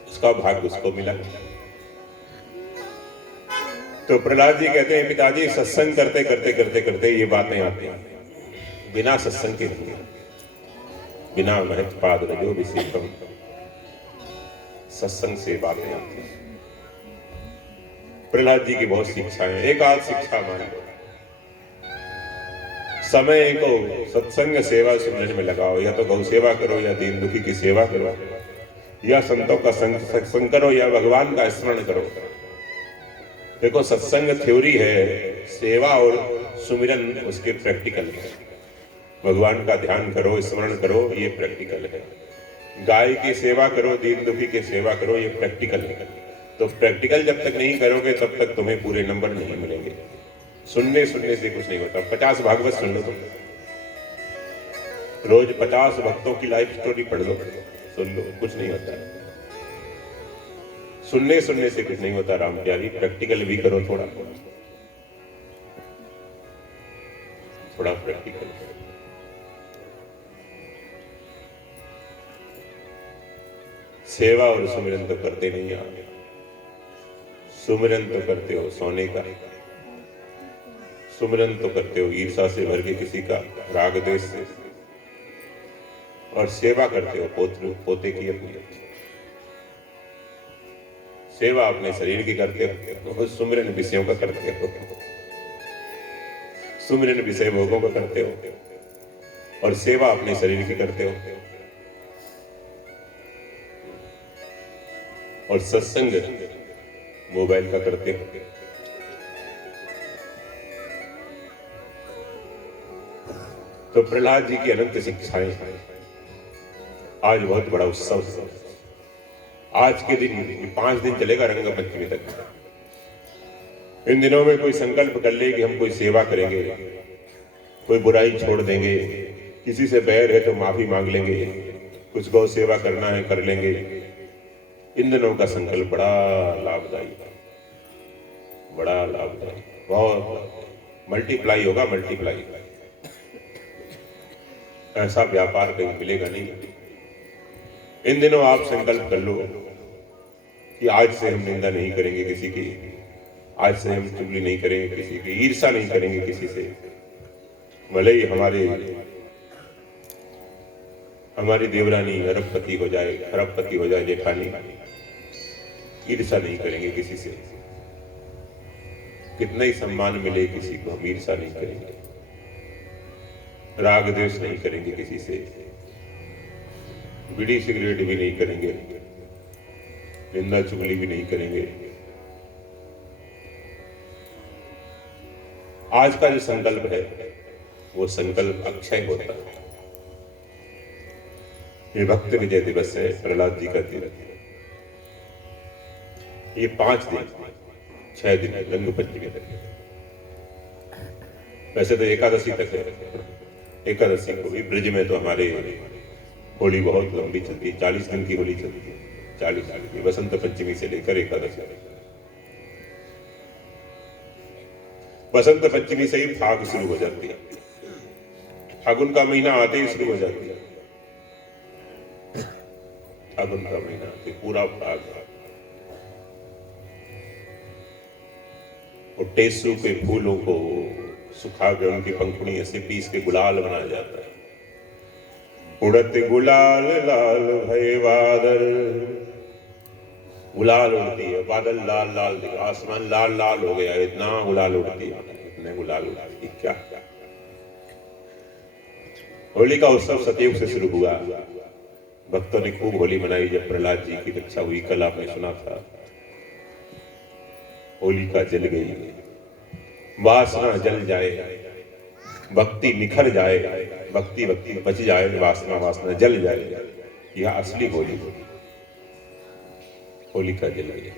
उसका भाग्य उसको मिला। तो प्रहलाद जी कहते हैं पिताजी सत्संग करते करते करते करते ये बातें आती हैं। बिना सत्संग के नहीं, बिना महत्पाद रजो विषेकम, सत्संग से बातें आती हैं। प्रहलाद जी की बहुत शिक्षाएं, एक आध शिक्षा मान लो, समय को सत्संग सेवा सुनने में लगाओ। या तो गौ सेवा करो, या दीन दुखी की सेवा करो, या संतों का सत्संग करो, या भगवान का स्मरण करो। देखो सत्संग थ्योरी है, सेवा और सुमिरन उसके प्रैक्टिकल है। भगवान का ध्यान करो, स्मरण करो, ये प्रैक्टिकल है। गाय की सेवा करो, दीन दुखी की सेवा करो, ये प्रैक्टिकल है। तो प्रैक्टिकल जब तक नहीं करोगे तब तक तुम्हें पूरे नंबर नहीं मिलेंगे। सुनने सुनने से कुछ नहीं होता। 50 भागवत सुन लो तुम, रोज 50 भक्तों की लाइफ स्टोरी पढ़ लो, सुन लो, कुछ नहीं होता। सुनने सुनने से कुछ नहीं होता राम प्यारी। प्रैक्टिकल भी करो, थोड़ा थोड़ा प्रैक्टिकल करो। सेवा और सुमिरन तो करते नहीं आप। सुमिरन तो करते हो सोने का, सुमिरन तो करते हो ईर्षा से भर के किसी का, राग द्वेष से, और सेवा करते हो पोते की अपनी। सेवा अपने शरीर की करते हो, सुमिरन विषयों का करते हो, सुमिरन विषय भोगों का करते हो, और सेवा अपने शरीर की करते हो। और सत्संग मोबाइल का करते हो। तो प्रहलाद जी की अनंत शिक्षाएं, आज बहुत बड़ा उत्सव। आज के दिन 5 दिन चलेगा रंग पंचमी तक। इन दिनों में कोई संकल्प कर ले कि हम कोई सेवा करेंगे, कोई बुराई छोड़ देंगे, किसी से बैर है तो माफी मांग लेंगे, कुछ गौ सेवा करना है कर लेंगे। इन दिनों का संकल्प बड़ा लाभदायी है, बड़ा लाभदायी, बहुत मल्टीप्लाई होगा, मल्टीप्लाई। ऐसा व्यापार कहीं मिलेगा नहीं। इन दिनों आप संकल्प कर लो कि आज से हम निंदा नहीं करेंगे किसी की, आज से हम चुगली नहीं करेंगे किसी की, ईर्षा नहीं करेंगे किसी से। भले ही हमारी देवरानी अरबपति हो जाए, खरबपति हो जाए, जेठानी, ईर्षा नहीं करेंगे किसी से। कितना ही सम्मान मिले किसी को, हम ईर्षा नहीं करेंगे, राग द्वेष नहीं करेंगे किसी से, बीड़ी सिगरेट भी नहीं करेंगे, निंदा चुगली भी नहीं करेंगे। आज का जो संकल्प है वो संकल्प अक्षय होता है। ये भक्त विजय दिवस है, प्रहलाद जी का दिन। ये 5 दिन 6 दिन रंग पंचमी तक। वैसे तो एकादशी तक है। एकादशी को भी ब्रिज में तो हमारे होली बहुत लंबी चलती है, 40 दिन की होली चलती है, 40 दिन की, बसंत पंचमी से लेकर एकादशी। बसंत पंचमी से ही फाग शुरू हो जाती है, फागुन का महीना आते ही शुरू हो जाती है। फागुन का महीना आते पूरा फाग, और टेसू के फूलों को सुखा के उनकी पंखुड़ियों से पीस के गुलाल बनाया जाता है। उड़त गुलाल लाल भय बादल, गुलाल उड़ती है, बादल लाल लाल दिख, आसमान लाल लाल हो गया, इतना गुलाल उड़ती है, इतने गुलाल उड़ती है। क्या होली का उत्सव सतयुग से शुरू हुआ। भक्तों ने खूब होली मनाई जब प्रहलाद जी की रक्षा हुई। कल आपने सुना था होलिका जल गई, वासना जल जाए, भक्ति निखर जाए, भक्ति भक्ति बच जाए, वासना वासना जल जाए। यह असली होली होगी। होलिका जल गई,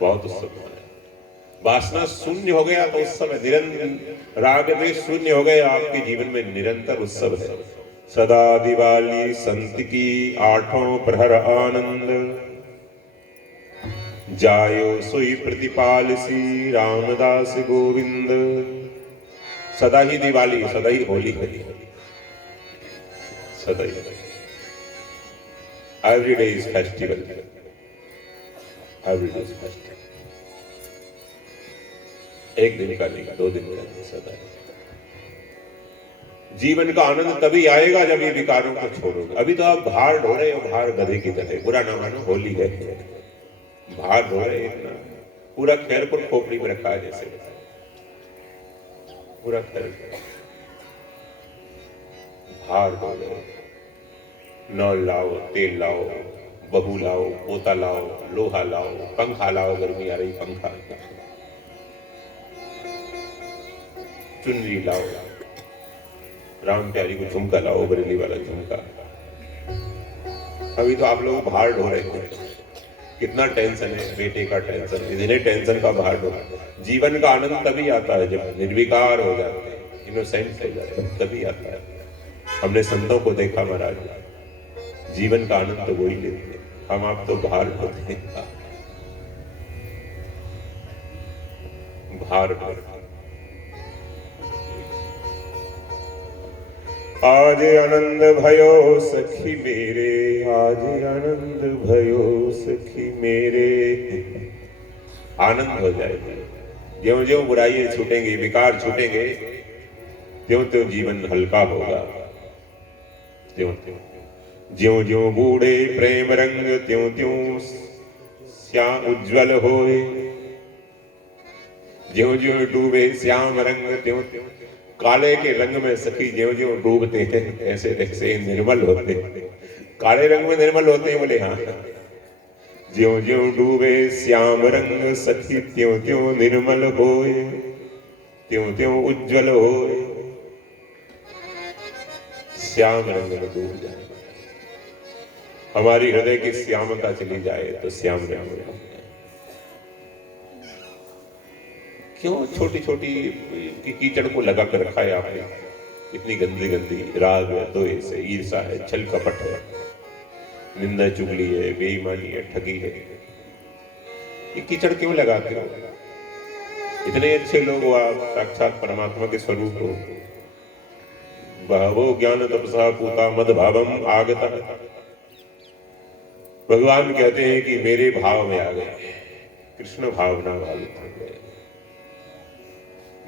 बहुत उत्सव मनाया। वासना शून्य हो गया तो उत्सव है। निरंतर राग द्वेष शून्य हो गए, आपके जीवन में निरंतर उत्सव है। सदा दिवाली संत की आठों प्रहर आनंद, जायो सोई प्रतिपाल श्री रामदास गोविंद। सदा ही दिवाली, सदा ही होली है, सदा ही। Every day is festival, every day is festival. एक दिन का नहीं, 2 दिन का नहीं, सदा ही। जीवन का आनंद तभी आएगा जब ये विकारों को छोड़ोगे। अभी तो आप भार ढो रहे हो, भार गधे की तरह। बुरा ना मानो, होली है, भार ढो रहे इतना। पूरा खैरपुर खोपड़ी में रखा है जैसे, पूरा खैर भार ढो रहे। नल लाओ, तेल लाओ, बहू लाओ, पोता लाओ, लोहा लाओ, पंखा लाओ, गर्मी आ रही पंखा, चुनरी लाओ, राम प्यारी को झुमका लाओ, बरेली वाला झुमका। अभी तो आप लोग भार ढो रहे हैं। कितना टेंशन है, बेटे का टेंशन, इतने टेंशन का भार ढो। जीवन का आनंद तभी आता है जब निर्विकार हो जाते हैं, इनोसेंट हो जाते हैं, तभी आता है। हमने संतों को देखा महाराज, जीवन का आनंद तो वही लेते हैं। हम आप तो भार ढोते हैं, भार ढोते। आज आनंद भयो सखी मेरे, आज आनंद भयो सखी मेरे। आनंद हो जाएगा। ज्यों ज्यों बुराइयां छूटेंगी, विकार छूटेंगे, त्यों त्यों जीवन हल्का होगा। त्यों त्यों ज्यों ज्यों बूढ़े प्रेम रंग, त्यों त्यों श्याम उज्ज्वल होए। ज्यों ज्यों डूबे श्याम रंग, त्यों त्यों काले के रंग में सखी ज्यों ज्यों डूबते हैं, ऐसे ऐसे निर्मल होते हैं। काले रंग में निर्मल होते हैं, बोले हाँ। ज्यों ज्यों डूबे श्याम रंग सखी, त्यों त्यों निर्मल होए, त्यों त्यों उज्जवल होए। श्याम रंग में डूब जाए, हमारी हृदय की श्यामता चली जाए तो श्याम रंग में। क्यों छोटी छोटी कीचड़ को लगा कर रखा है आपने? इतनी गंदी गंदी राग है, द्वेष है, ईर्षा है, छल कपट है, निंदा चुगली है, बेईमानी है, ठगी है। ये कीचड़ क्यों लगाते हो? इतने अच्छे लोग हो आप, साक्षात परमात्मा के स्वरूप हो। भावो ज्ञान तपसा पूता मद भावम आगता। भगवान कहते हैं कि मेरे भाव में आ गए, कृष्ण भावना भावित हो गए,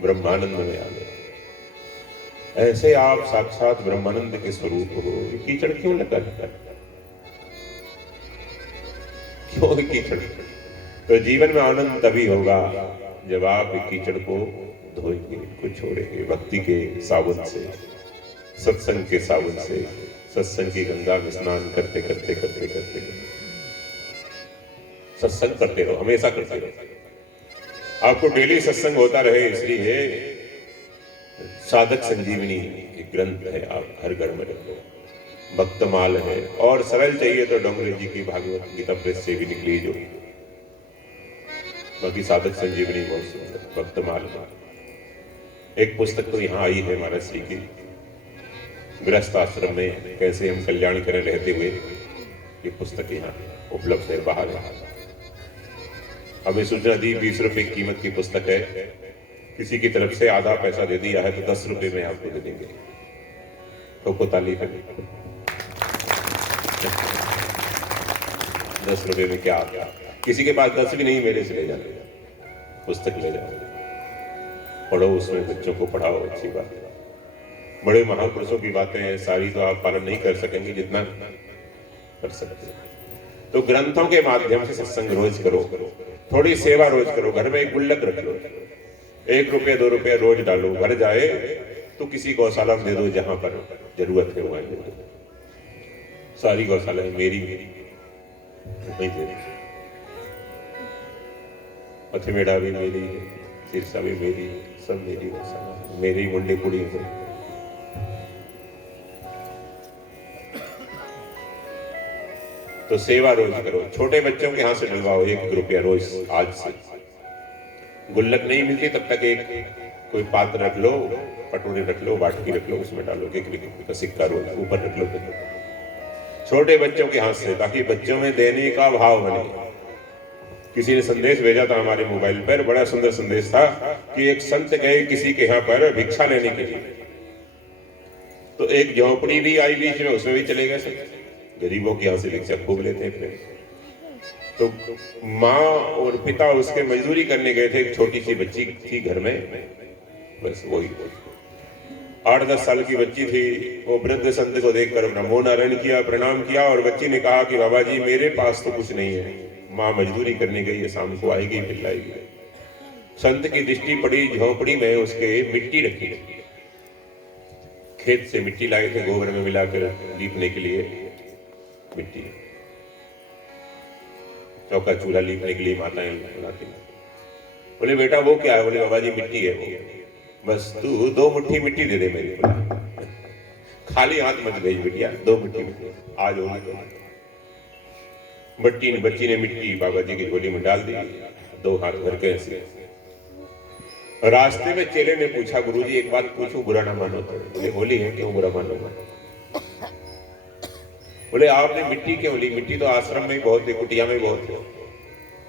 ब्रह्मानंद में आ गए। ऐसे आप साक्षात ब्रह्मानंद के स्वरूप हो। कीचड़ क्यों लगा? क्यों कीचड़? तो जीवन में आनंद तभी होगा जब आप कीचड़ को धोएंगे, को छोड़ेंगे, भक्ति के साबुन से, सत्संग के साबुन से, सत्संग की गंगा में स्नान करते करते करते करते सत्संग करते रहो, हमेशा करते रहो। आपको डेली सत्संग होता रहे, इसलिए साधक संजीवनी एक ग्रंथ है, आप हर घर में रखो। भक्तमाल है, और सरल चाहिए तो डोंगरे जी की भागवत गीता प्रेस से भी निकली जो। बाकी साधक संजीवनी बहुत सुंदर, भक्तमाल एक पुस्तक तो यहाँ आई है महाराज श्री की, गृहस्थ आश्रम में कैसे हम कल्याण करें रहते हुए। ये पुस्तक यहाँ उपलब्ध है, बाहर है। हमें सूचना दी 20 रुपए कीमत की पुस्तक है। किसी की तरफ से आधा पैसा दे दिया है तो 10 रुपए में आपको दे देंगे। तो ताली कर 10 रुपए में क्या आता? किसी के पास 10 भी नहीं, मेरे से ले जाओ, पुस्तक ले जाओ, पढ़ो, उसमें बच्चों को पढ़ाओ। अच्छी बात है। बड़े महापुरुषों की बातें हैं, सारी तो आप पालन नहीं कर सकेंगे, जितना कर सकते हैं। तो ग्रंथों के माध्यम से सत्संग रोज करो, थोड़ी सेवा रोज करो। घर में एक गुल्लक रख लो, 1 रुपया 2 रुपया रोज डालो, भर जाए तो किसी गौशाला में दे दो जहां पर जरूरत है वहां दे दो। सारी गौशाला मेरी नहीं दे रही, पथमेड़ा भी मेरी है, सिरसा भी मेरी है, सब मेरी गौशाला, मेरी मुंडे कुड़ी है। तो सेवा रोज करो, छोटे बच्चों के हाथ से डलवाओ 1 रुपया रोज। आज से गुल्लक नहीं मिलती तब तक एक कोई पात्र रख लो, कटोरे रख लो, बाटकी रख लो, उसमें डालो 1 रुपये का सिक्का रोज ऊपर रख लो छोटे बच्चों के हाथ से, ताकि बच्चों में देने का भाव बने। किसी ने संदेश भेजा था हमारे मोबाइल पर, बड़ा सुंदर संदेश था कि एक संत गए किसी के यहाँ पर भिक्षा लेने के लिए, तो एक झोंपड़ी भी आई बीच में, उसमें भी चले गए। गरीबों के यहाँ से भिक्षा खूब लेते हैं। तो माँ और पिता उसके मजदूरी करने गए थे, एक छोटी सी बच्ची थी घर में, बस वही 8-10 साल की बच्ची थी। वो वृद्ध संत को देखकर नमो नारायण किया, प्रणाम किया, और बच्ची ने कहा कि बाबा जी मेरे पास तो कुछ नहीं है, माँ मजदूरी करने गई है, शाम को आएगी फिर लाएगी। संत की दृष्टि पड़ी, झोंपड़ी में उसके मिट्टी रखी, खेत से मिट्टी लाए थे, गोबर में मिलाकर लीपने के लिए मिट्टी, चौका चूल्हा लीपने के लिए माताएं बनाती। बोले बेटा वो क्या है? बोले बाबा जी मिट्टी है वो, बस तू 2 मुट्ठी मिट्टी दे दे मेरे को, खाली हाथ मत भेज बेटिया, 2 मुट्ठी मिट्टी आज होगी तो। बच्ची ने मिट्टी बाबा जी की झोली में डाल दी, 2 हाथ भर के ऐसे। रास्ते में चेले ने पूछा गुरुजी एक बात पूछूं, बुरा ना मानो तो? बोले होली है, क्यों बुरा मानूंगा? बोले आपने मिट्टी क्यों ली? मिट्टी तो आश्रम में बहुत है, कुटिया में बहुत है,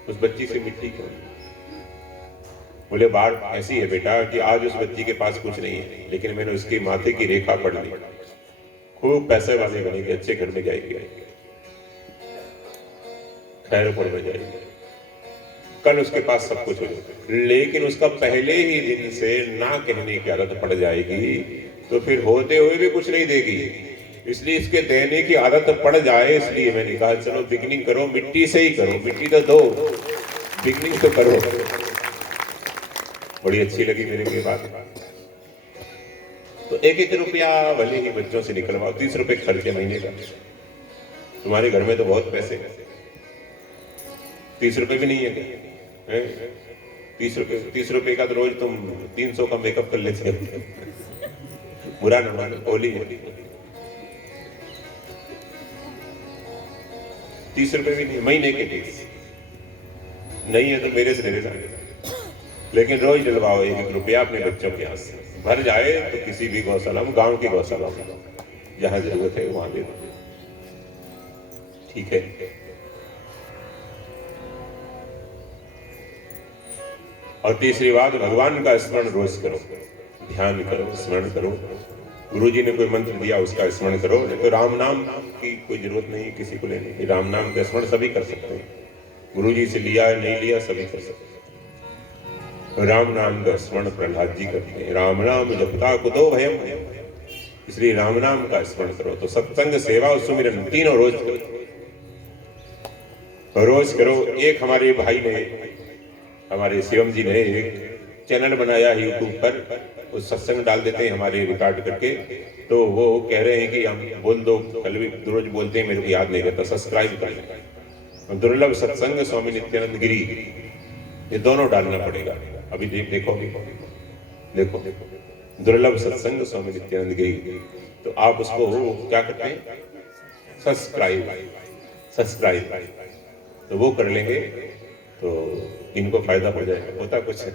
उस बच्ची से मिट्टी क्यों ली? बोले बात ऐसी है बेटा कि आज उस बच्ची के पास कुछ नहीं है, लेकिन मैंने उसके माथे की रेखा पढ़ ली, खूब पैसे वाले बनेगी, अच्छे घर में जाएगी, खैरपुर में जाएगी, कल उसके पास सब कुछ हो जाएगा। लेकिन उसका पहले ही दिन से ना कहने की आदत पड़ जाएगी तो फिर होते हुए भी कुछ नहीं देगी। इसलिए इसके देने की आदत पड़ जाए, इसलिए मैंने कहा चलो बिगनिंग करो, मिट्टी से ही करो, मिट्टी तो दो, बिगनिंग तो करो। बड़ी अच्छी लगी मेरे को बात। तो 1-1 रुपया भले ही बच्चों से निकलवाओ, 30 रुपए खर्चे महीने का। तुम्हारे घर में तो बहुत पैसे हैं, 30 रुपए भी नहीं है, 30 रुपए का तो रोज तुम 300 का मेकअप कर लेते हो। बुरा न मानो, होली है, 30 रुपए भी नहीं, महीने के 30 नहीं है तो मेरे से ले जाए, लेकिन रोज डलवाओ 1-1 रुपया अपने बच्चों के हाथ से। भर जाए तो किसी भी गौशाला में, गांव की गौशाला में जहां जरूरत है वहां दे दो, ठीक है। और तीसरी बात, भगवान का स्मरण रोज करो, ध्यान करो, स्मरण करो। गुरुजी ने कोई मंत्र दिया उसका स्मरण करो, नहीं तो राम नाम की कोई जरूरत नहीं किसी को लेने की। राम नाम का स्मरण सभी कर सकते हैं, गुरुजी से लिया नहीं लिया सभी कर सकते हैं। राम नाम का स्मरण प्रहलाद जी करते हैं, राम नाम जपता कुतो भयम, इसलिए राम नाम का स्मरण करो। तो सत्संग, सेवा और सुमिरन तीनों रोज करो, रोज करो। एक हमारे भाई ने, हमारे शिवम जी ने एक चैनल बनाया है यूट्यूब पर, उस सत्संग डाल देते हैं हमारे रिकॉर्ड करके, तो वो कह रहे हैं कि हम बोल दो, कल भी रोज बोलते हैं, मेरे को याद नहीं रहता, सब्सक्राइब कर लें। दुर्लभ सत्संग स्वामी नित्यानंद गिरी, ये दोनों डालना पड़ेगा। अभी देखो दुर्लभ सत्संग स्वामी नित्यानंद गिरी, तो आप उसको क्या करते हैं, सब्सक्राइब, तो वो कर लेंगे तो इनको फायदा हो जाएगा, होता कुछ है।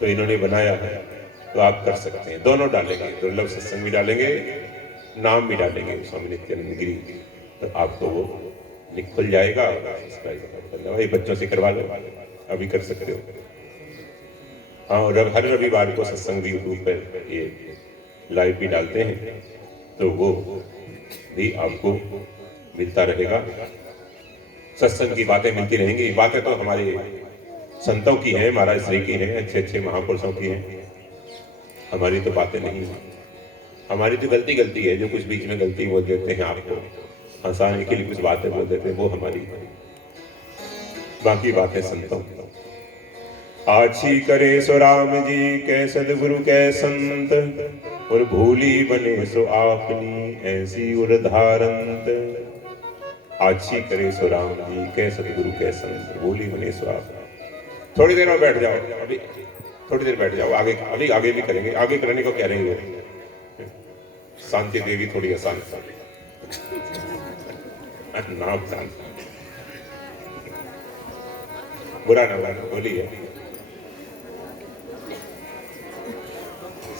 तो इन्होंने बनाया है, तो आप कर सकते हैं, दोनों डालेंगे, दुर्लभ सत्संग भी डालेंगे, नाम भी डालेंगे स्वामी नित्यानंद गिरी, तो आपको वो खुल जाएगा। भाई बच्चों से करवा लो, अभी कर सकते हो। हाँ, और हर रविवार को सत्संग भी यूट्यूब पर ये लाइव भी डालते हैं, तो वो भी आपको मिलता रहेगा। सत्संग की बातें मिलती रहेंगी। बातें तो हमारे संतों की हैं, महाराज श्री की हैं, अच्छे अच्छे महापुरुषों की हैं, हमारी तो बातें नहीं है। हमारी तो गलती है, जो कुछ बीच में गलती बोल देते हैं, आपको हंसाने के लिए कुछ बातें बोल देते हैं, वो हमारी, बाकी बातें संतों की। आछी करे सो राम जी कै सदगुरु कै संत, और भूली बने सो आपनी ऐसी उर धारंत। आछी करे सो राम जी कै सदगुरु कै संत, भूली बने सो आप। थोड़ी देर में बैठ जाओ, अभी थोड़ी देर बैठ जाओ, आगे अभी आगे भी करेंगे, आगे करने को कह रहे हैं। शांति देवी थोड़ी आसान नाम शांत, बुरा ना लगा, बोली है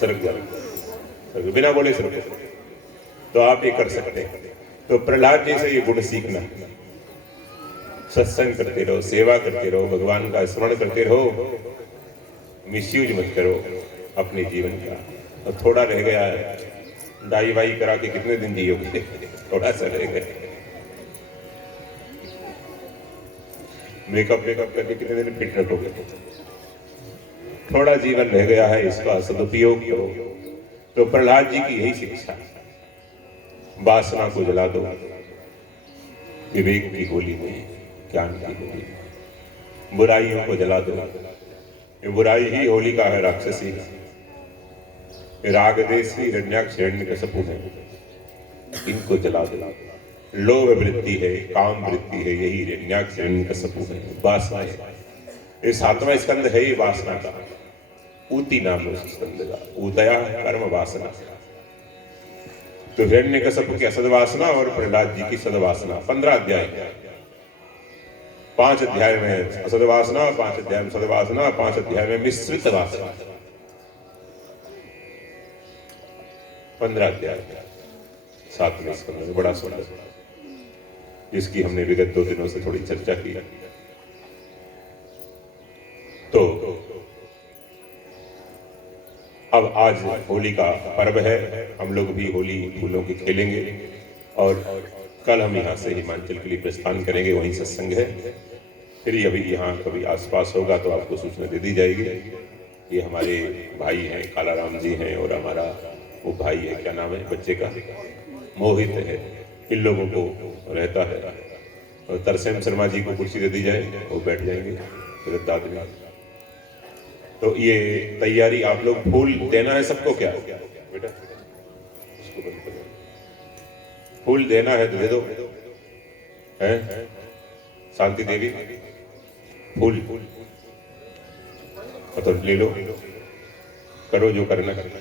सरक जाओ, बिना बोले सरक, तो आप ये कर सकते हैं। तो प्रहलाद जी से ये गुण सीखना, सत्संग करते रहो, सेवा करते रहो, भगवान का स्मरण करते रहो, मिसयूज मत करो अपने जीवन का। और थोड़ा रह गया है, डाई वाई करा के कितने दिन जियोगे, थोड़ा सा रह गया, मेकअप वेकअप करके कितने दिन फिट रखोगे, थोड़ा जीवन रह गया है, इसका सदुपयोग करो। तो प्रहलाद जी की यही शिक्षा, वासना को जला दो, विवेक की होली में, ज्ञान की होली में, बुराइयों को जला दो। ये बुराई ही होली का है, राक्षसी है, राग देशी हिरण्याक्ष हिरण्यकशिपु है, इनको जला दो। लोभ वृत्ति है, काम वृत्ति है, यही हिरण्याक्ष हिरण्यकशिपु है, वासना है। ये सातवां स्कंद है ही वासना का, ऊती नाम है उस स्कंद का, उदया कर्म वासना। तो हिरण्यकशिपु की असदवासना और प्रहलाद जी की सदवासना, 15 अध्याय, 5 अध्याय में असदवासना, 5 अध्याय में सदवासना, 5 अध्याय में मिश्रित वासना, 15 अध्याय 7वें स्कंद में, बड़ा सुंदर, जिसकी हमने विगत 2 दिनों से थोड़ी चर्चा की। तो अब आज होली का पर्व है, हम लोग भी होली फूलों की खेलेंगे, और कल हम यहाँ से हिमाचल के लिए प्रस्थान करेंगे, वहीं सत्संग है। फिर अभी यहाँ कभी आसपास होगा तो आपको सूचना दे दी जाएगी। ये हमारे भाई हैं, कालाराम जी हैं, और हमारा वो भाई है, क्या नाम है बच्चे का, मोहित है, इन लोगों को रहता है। और तरसेम शर्मा जी को कुर्सी दे दी जाए, वो बैठ जाएंगे दाद में। तो ये तैयारी, आप लोग फूल देना है सबको, क्या बेटा इसको बंद करो, फूल देना है तो दे दो, हैं शांति देवी, फूल तो ले लो, करो जो करना करना।